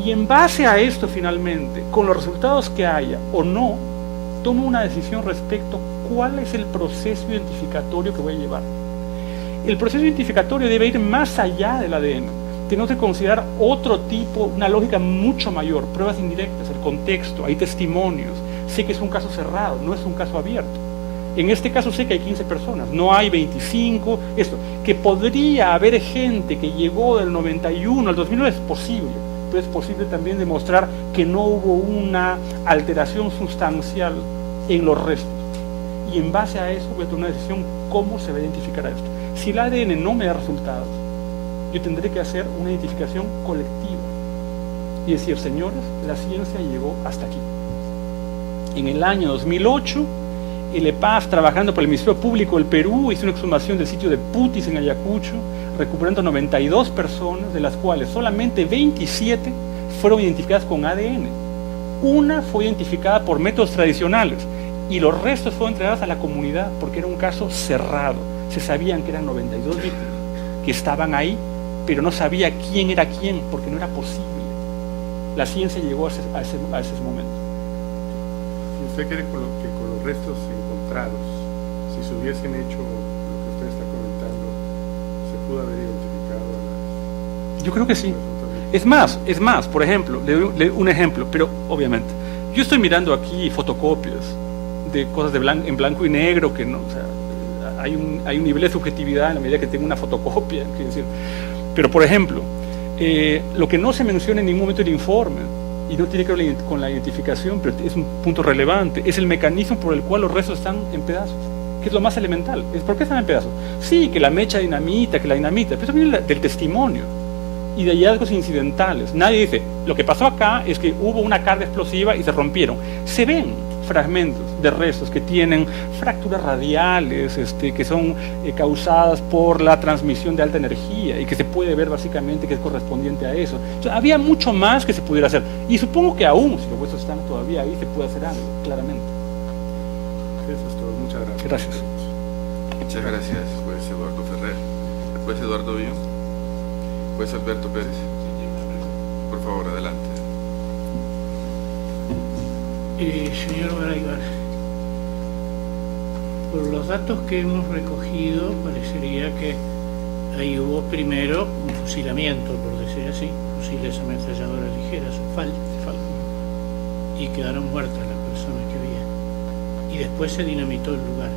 Y en base a esto, finalmente, con los resultados que haya o no, tomo una decisión respecto a cuál es el proceso identificatorio que voy a llevar. El proceso identificatorio debe ir más allá del ADN, tenemos que considerar otro tipo, una lógica mucho mayor, pruebas indirectas, el contexto, hay testimonios, sé que es un caso cerrado, no es un caso abierto. En este caso sé que hay 15 personas, no hay 25, esto, que podría haber gente que llegó del 91 al 2009 es posible, pero es posible también demostrar que no hubo una alteración sustancial en los restos. Y en base a eso voy a tomar una decisión cómo se va a identificar a esto. Si el ADN no me da resultados, yo tendré que hacer una identificación colectiva y decir, señores, la ciencia llegó hasta aquí. En el año 2008, el EPAF, trabajando por el Ministerio Público del Perú, hizo una exhumación del sitio de Putis en Ayacucho, recuperando 92 personas, de las cuales solamente 27 fueron identificadas con ADN. Una fue identificada por métodos tradicionales y los restos fueron entregados a la comunidad porque era un caso cerrado. Se sabían que eran 92 víctimas que estaban ahí, pero no sabía quién era quién porque no era posible. La ciencia llegó a ese momento. Si usted quiere con los restos encontrados, si se hubiesen hecho lo que usted está comentando, ¿se pudo haber identificado a las... Yo creo que sí. Es más, por ejemplo, le doy un ejemplo, pero obviamente, yo estoy mirando aquí fotocopias de cosas en blanco y negro, que no, o sea, hay un nivel de subjetividad en la medida que tengo una fotocopia, quiero decir. Pero por ejemplo, lo que no se menciona en ningún momento en el informe, y no tiene que ver con la identificación, pero es un punto relevante, es el mecanismo por el cual los restos están en pedazos, que es lo más elemental. ¿Por qué están en pedazos? Sí, que la mecha dinamita, que la dinamita, pero eso viene del testimonio y de hallazgos incidentales. Nadie dice, lo que pasó acá es que hubo una carga explosiva y se rompieron. Se ven fragmentos de restos que tienen fracturas radiales, que son causadas por la transmisión de alta energía y que se puede ver básicamente que es correspondiente a eso. Entonces, había mucho más que se pudiera hacer. Y supongo que aún, si los huesos están todavía ahí, se puede hacer algo, claramente. Eso es todo. Muchas gracias. Gracias. Muchas gracias, juez Eduardo Ferrer. Juez Eduardo Bion. Juez Alberto Pérez. Por favor, adelante. Señor Baraybar, por los datos que hemos recogido, parecería que ahí hubo primero un fusilamiento, por decir así, fusiles ametralladoras ligeras, o FAL, y quedaron muertas las personas que había. Y después se dinamitó el lugar.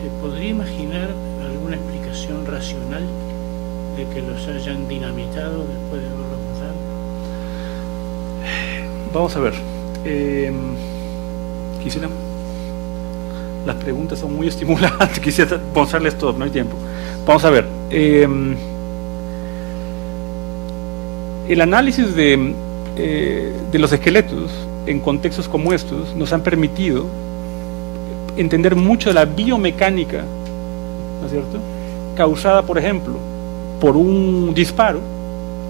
¿Se podría imaginar alguna explicación racional de que los hayan dinamitado después de haberlos matado? Vamos a ver. Quisiera, las preguntas son muy estimulantes, quisiera mostrarles todo, no hay tiempo. Vamos a ver, el análisis de los esqueletos en contextos como estos nos han permitido entender mucho de la biomecánica, ¿no es cierto?, causada, por ejemplo, por un disparo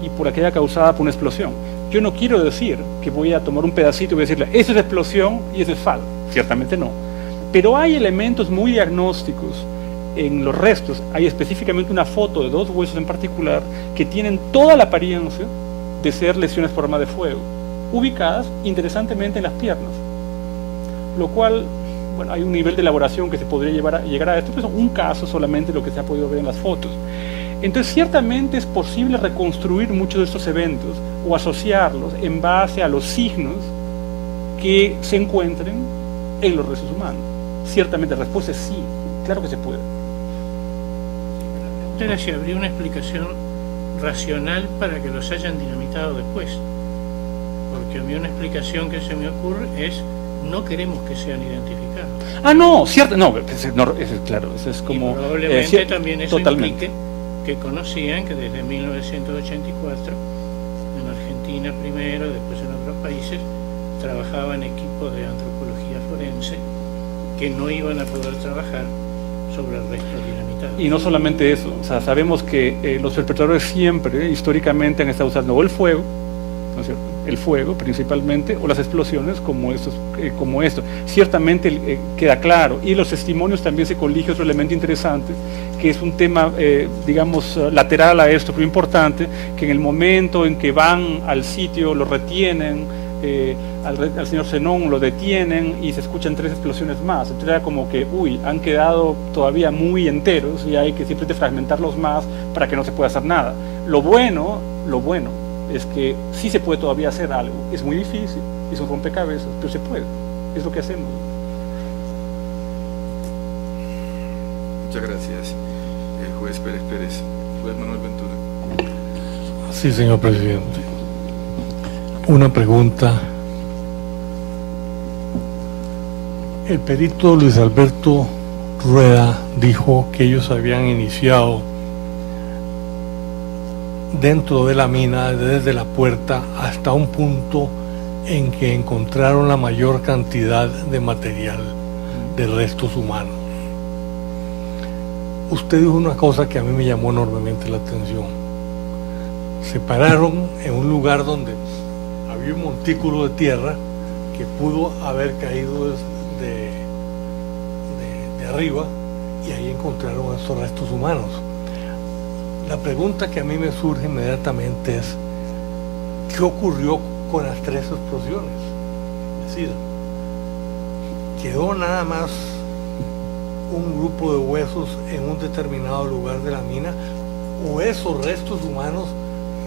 y por aquella causada por una explosión. Yo no quiero decir que voy a tomar un pedacito y voy a decirle, eso es explosión y eso es FAL. Ciertamente no. Pero hay elementos muy diagnósticos en los restos. Hay específicamente una foto de 2 huesos en particular que tienen toda la apariencia de ser lesiones por arma de fuego, ubicadas interesantemente en las piernas. Lo cual, bueno, hay un nivel de elaboración que se podría llegar a esto, pero es un caso solamente lo que se ha podido ver en las fotos. Entonces, ciertamente es posible reconstruir muchos de estos eventos o asociarlos en base a los signos que se encuentren en los restos humanos. Ciertamente, la respuesta es sí, claro que se puede. Era si habría una explicación racional para que los hayan dinamitado después. Porque a mí una explicación que se me ocurre es, no queremos que sean identificados. Ah, no, cierto, no, claro, eso es como... Y probablemente también eso totalmente. implique que conocían que desde 1984, en Argentina primero, después en otros países, trabajaban equipos de antropología forense que no iban a poder trabajar sobre el resto dinamitado. Y no solamente eso, o sea, sabemos que los perpetradores siempre, históricamente, han estado usando el fuego, ¿no es cierto?, el fuego principalmente, o las explosiones como esto. Ciertamente queda claro, y los testimonios también se colige otro elemento interesante, que es un tema, digamos, lateral a esto, pero importante, que en el momento en que van al sitio, lo retienen, al señor Zenón lo detienen y se escuchan 3 explosiones más. Entonces era como que, han quedado todavía muy enteros y hay que simplemente fragmentarlos más para que no se pueda hacer nada. Lo bueno es que sí se puede todavía hacer algo. Es muy difícil, es un rompecabezas, pero se puede. Es lo que hacemos. Muchas gracias, juez Pérez. Juez Manuel Ventura. Sí, señor presidente. Una pregunta. El perito Luis Alberto Rueda dijo que ellos habían iniciado dentro de la mina, desde la puerta hasta un punto en que encontraron la mayor cantidad de material de restos humanos. Usted dijo una cosa que a mí me llamó enormemente la atención. Se pararon en un lugar donde había un montículo de tierra que pudo haber caído de arriba, y ahí encontraron estos restos humanos. La pregunta que a mí me surge inmediatamente es: ¿qué ocurrió con las 3 explosiones? Es decir, ¿quedó nada más un grupo de huesos en un determinado lugar de la mina, o esos restos humanos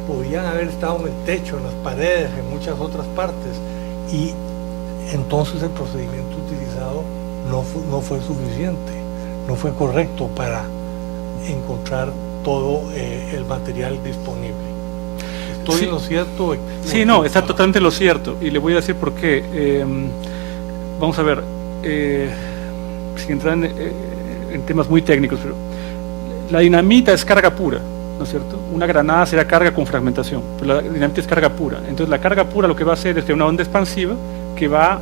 podían haber estado en el techo, en las paredes, en muchas otras partes, y entonces el procedimiento utilizado no fue suficiente, no fue correcto para encontrar todo el material disponible? ¿Estoy en lo cierto? Sí, no, está totalmente lo cierto, y le voy a decir por qué. Vamos a ver, sin entrar en temas muy técnicos, pero la dinamita es carga pura, ¿no es cierto? Una granada será carga con fragmentación, pero la dinamita es carga pura. Entonces la carga pura lo que va a hacer es que una onda expansiva que va a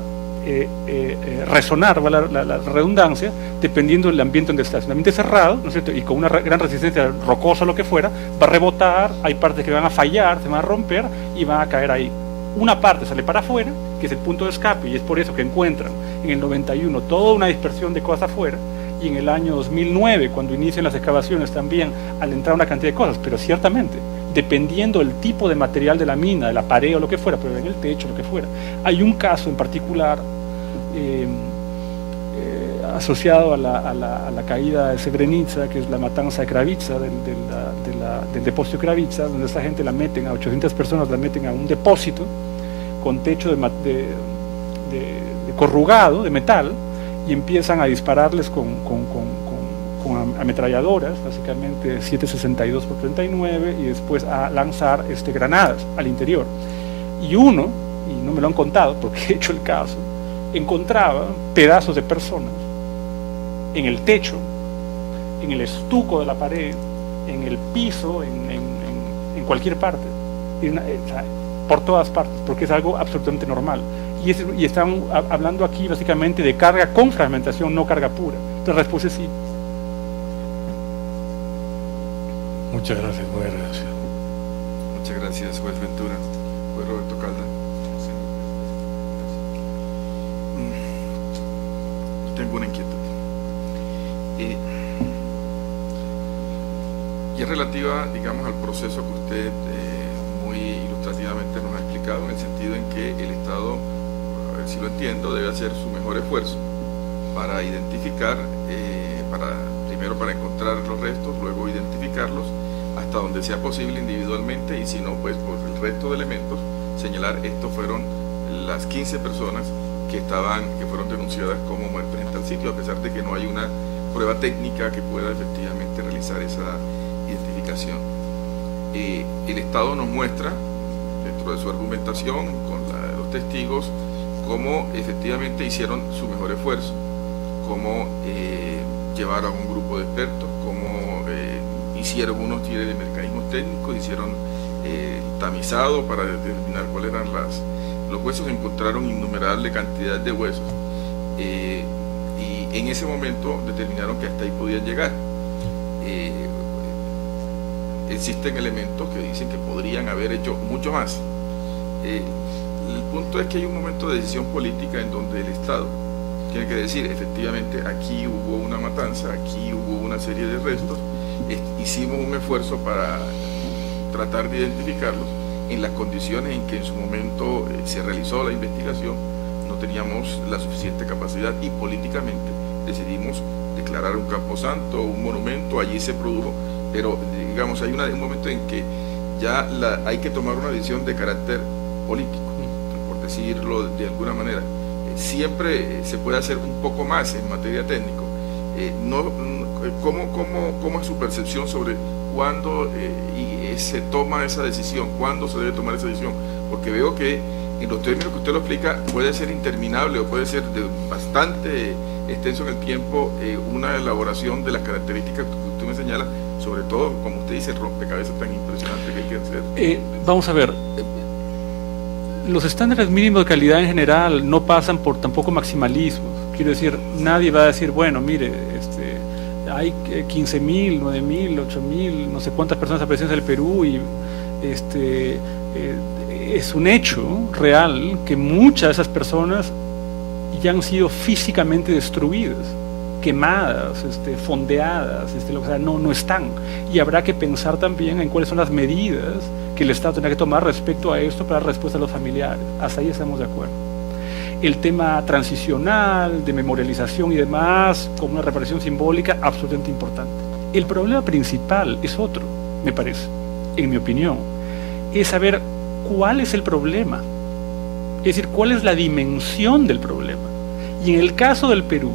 resonar, va la redundancia, dependiendo del ambiente donde está. Si un ambiente cerrado, ¿no es cierto?, y con una gran resistencia rocosa o lo que fuera, va a rebotar, hay partes que van a fallar, se van a romper y van a caer ahí. Una parte sale para afuera, que es el punto de escape, y es por eso que encuentran en el 91 toda una dispersión de cosas afuera, y en el año 2009, cuando inician las excavaciones también, al entrar una cantidad de cosas, pero ciertamente, dependiendo del tipo de material de la mina, de la pared o lo que fuera, pero en el techo, lo que fuera. Hay un caso en particular asociado a la caída de Srebrenica, que es la matanza de Kravitsa, del depósito de Kravitsa, donde esta gente la meten, a 800 personas la meten a un depósito con techo de corrugado, de metal, y empiezan a dispararles con ametralladoras, básicamente 7.62 por 39, y después a lanzar granadas al interior. Y uno, y no me lo han contado porque he hecho el caso, encontraba pedazos de personas en el techo, en el estuco de la pared, en el piso, en cualquier parte, por todas partes, porque es algo absolutamente normal. Y están hablando aquí básicamente de carga con fragmentación, no carga pura. La respuesta es sí. Muchas gracias, muy agradecido. Muchas gracias, juez Ventura. Juez Roberto Calda. Tengo una inquietud. Y es relativa, digamos, al proceso que usted muy ilustrativamente nos ha explicado, en el sentido en que el Estado, a ver si lo entiendo, debe hacer su mejor esfuerzo para identificar, primero para encontrar los restos, luego identificarlos hasta donde sea posible individualmente, y si no, pues por el resto de elementos señalar: estos fueron las 15 personas que fueron denunciadas como muertes en tal sitio, a pesar de que no hay una prueba técnica que pueda efectivamente realizar esa identificación. El Estado nos muestra, dentro de su argumentación, con los testigos, cómo efectivamente hicieron su mejor esfuerzo, cómo llevaron a un grupo de expertos, cómo hicieron unos tires de mecanismos técnicos, hicieron tamizado para determinar cuáles eran los huesos. Encontraron innumerable cantidad de huesos, y en ese momento determinaron que hasta ahí podían llegar. Existen elementos que dicen que podrían haber hecho mucho más. El punto es que hay un momento de decisión política en donde el Estado tiene que decir: efectivamente aquí hubo una matanza, aquí hubo una serie de restos, hicimos un esfuerzo para tratar de identificarlos en las condiciones en que en su momento se realizó la investigación. No teníamos la suficiente capacidad y políticamente decidimos declarar un camposanto, un monumento, allí se produjo, pero digamos hay un momento en que ya hay que tomar una decisión de carácter político, por decirlo de alguna manera. Siempre se puede hacer un poco más en materia técnica. ¿Cómo es su percepción sobre cuándo se toma esa decisión, cuándo se debe tomar esa decisión? porque veo que en los términos que usted lo explica puede ser interminable o puede ser bastante extenso en el tiempo una elaboración de las características que usted me señala, sobre todo, como usted dice, el rompecabezas tan impresionante que hay que hacer. Vamos a ver, los estándares mínimos de calidad en general no pasan por tampoco maximalismos. Quiero decir, nadie va a decir, bueno, mire, hay 15.000, 9.000, 8.000, no sé cuántas personas aparecen en el Perú y es un hecho real que muchas de esas personas ya han sido físicamente destruidas, quemadas, fondeadas, o sea, no están. Y habrá que pensar también en cuáles son las medidas que el Estado tendrá que tomar respecto a esto para dar respuesta a los familiares. Hasta ahí estamos de acuerdo. El tema transicional, de memorialización y demás, como una reparación simbólica, absolutamente importante. El problema principal es otro, me parece, en mi opinión, es saber cuál es el problema, es decir, cuál es la dimensión del problema. Y en el caso del Perú,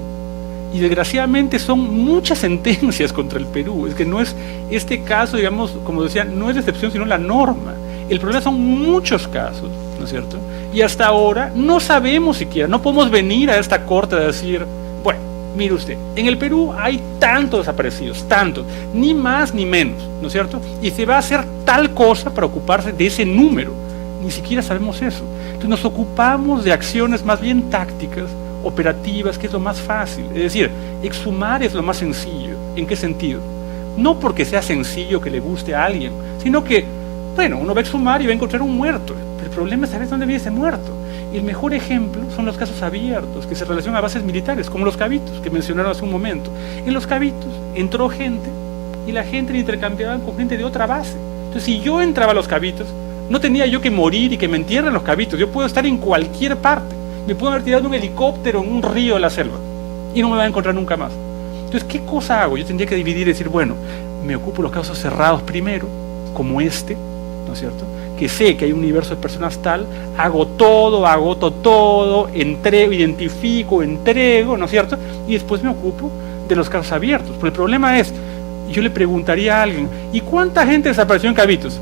y desgraciadamente son muchas sentencias contra el Perú, es que no es este caso, digamos, como decía, no es la excepción sino la norma. El problema son muchos casos, ¿no es cierto? Y hasta ahora no sabemos siquiera, no podemos venir a esta corte a decir, bueno, mire usted, en el Perú hay tantos desaparecidos, tantos, ni más ni menos, ¿no es cierto? Y se va a hacer tal cosa para ocuparse de ese número, ni siquiera sabemos eso. Entonces nos ocupamos de acciones más bien tácticas, operativas, que es lo más fácil. Es decir, exhumar es lo más sencillo. ¿En qué sentido? No porque sea sencillo que le guste a alguien, sino que, bueno, uno va a exhumar y va a encontrar un muerto. El problema es saber dónde vive ese muerto. Y el mejor ejemplo son los casos abiertos, que se relacionan a bases militares, como los Cabitos, que mencionaron hace un momento. En los Cabitos entró gente y la gente la intercambiaban con gente de otra base. Entonces, si yo entraba a los Cabitos, no tenía yo que morir y que me entierren en los Cabitos. Yo puedo estar en cualquier parte. Me puedo haber tirado un helicóptero en un río de la selva y no me va a encontrar nunca más. Entonces, ¿qué cosa hago? Yo tendría que dividir y decir, bueno, me ocupo los casos cerrados primero, como este, ¿no es cierto? Que sé que hay un universo de personas tal, agoto todo, entrego, identifico, entrego, ¿no es cierto? Y después me ocupo de los casos abiertos. Pero el problema es, yo le preguntaría a alguien, ¿y cuánta gente desapareció en Cabitos?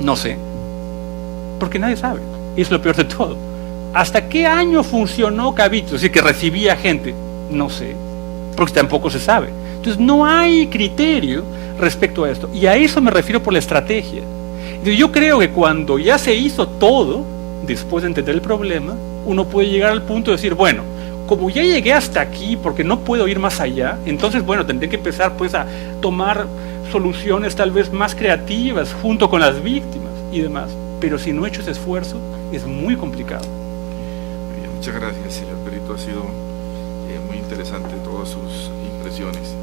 No sé, porque nadie sabe, y es lo peor de todo. ¿Hasta qué año funcionó Cabitos? Es decir, que recibía gente, no sé, porque tampoco se sabe. Entonces no hay criterio respecto a esto, y a eso me refiero por la estrategia. Entonces, yo creo que cuando ya se hizo todo, después de entender el problema, uno puede llegar al punto de decir, bueno, como ya llegué hasta aquí porque no puedo ir más allá, entonces, bueno, tendré que empezar pues a tomar soluciones tal vez más creativas junto con las víctimas y demás. Pero si no he hecho ese esfuerzo, es muy complicado. Muchas gracias, señor Perito. Ha sido muy interesante todas sus impresiones.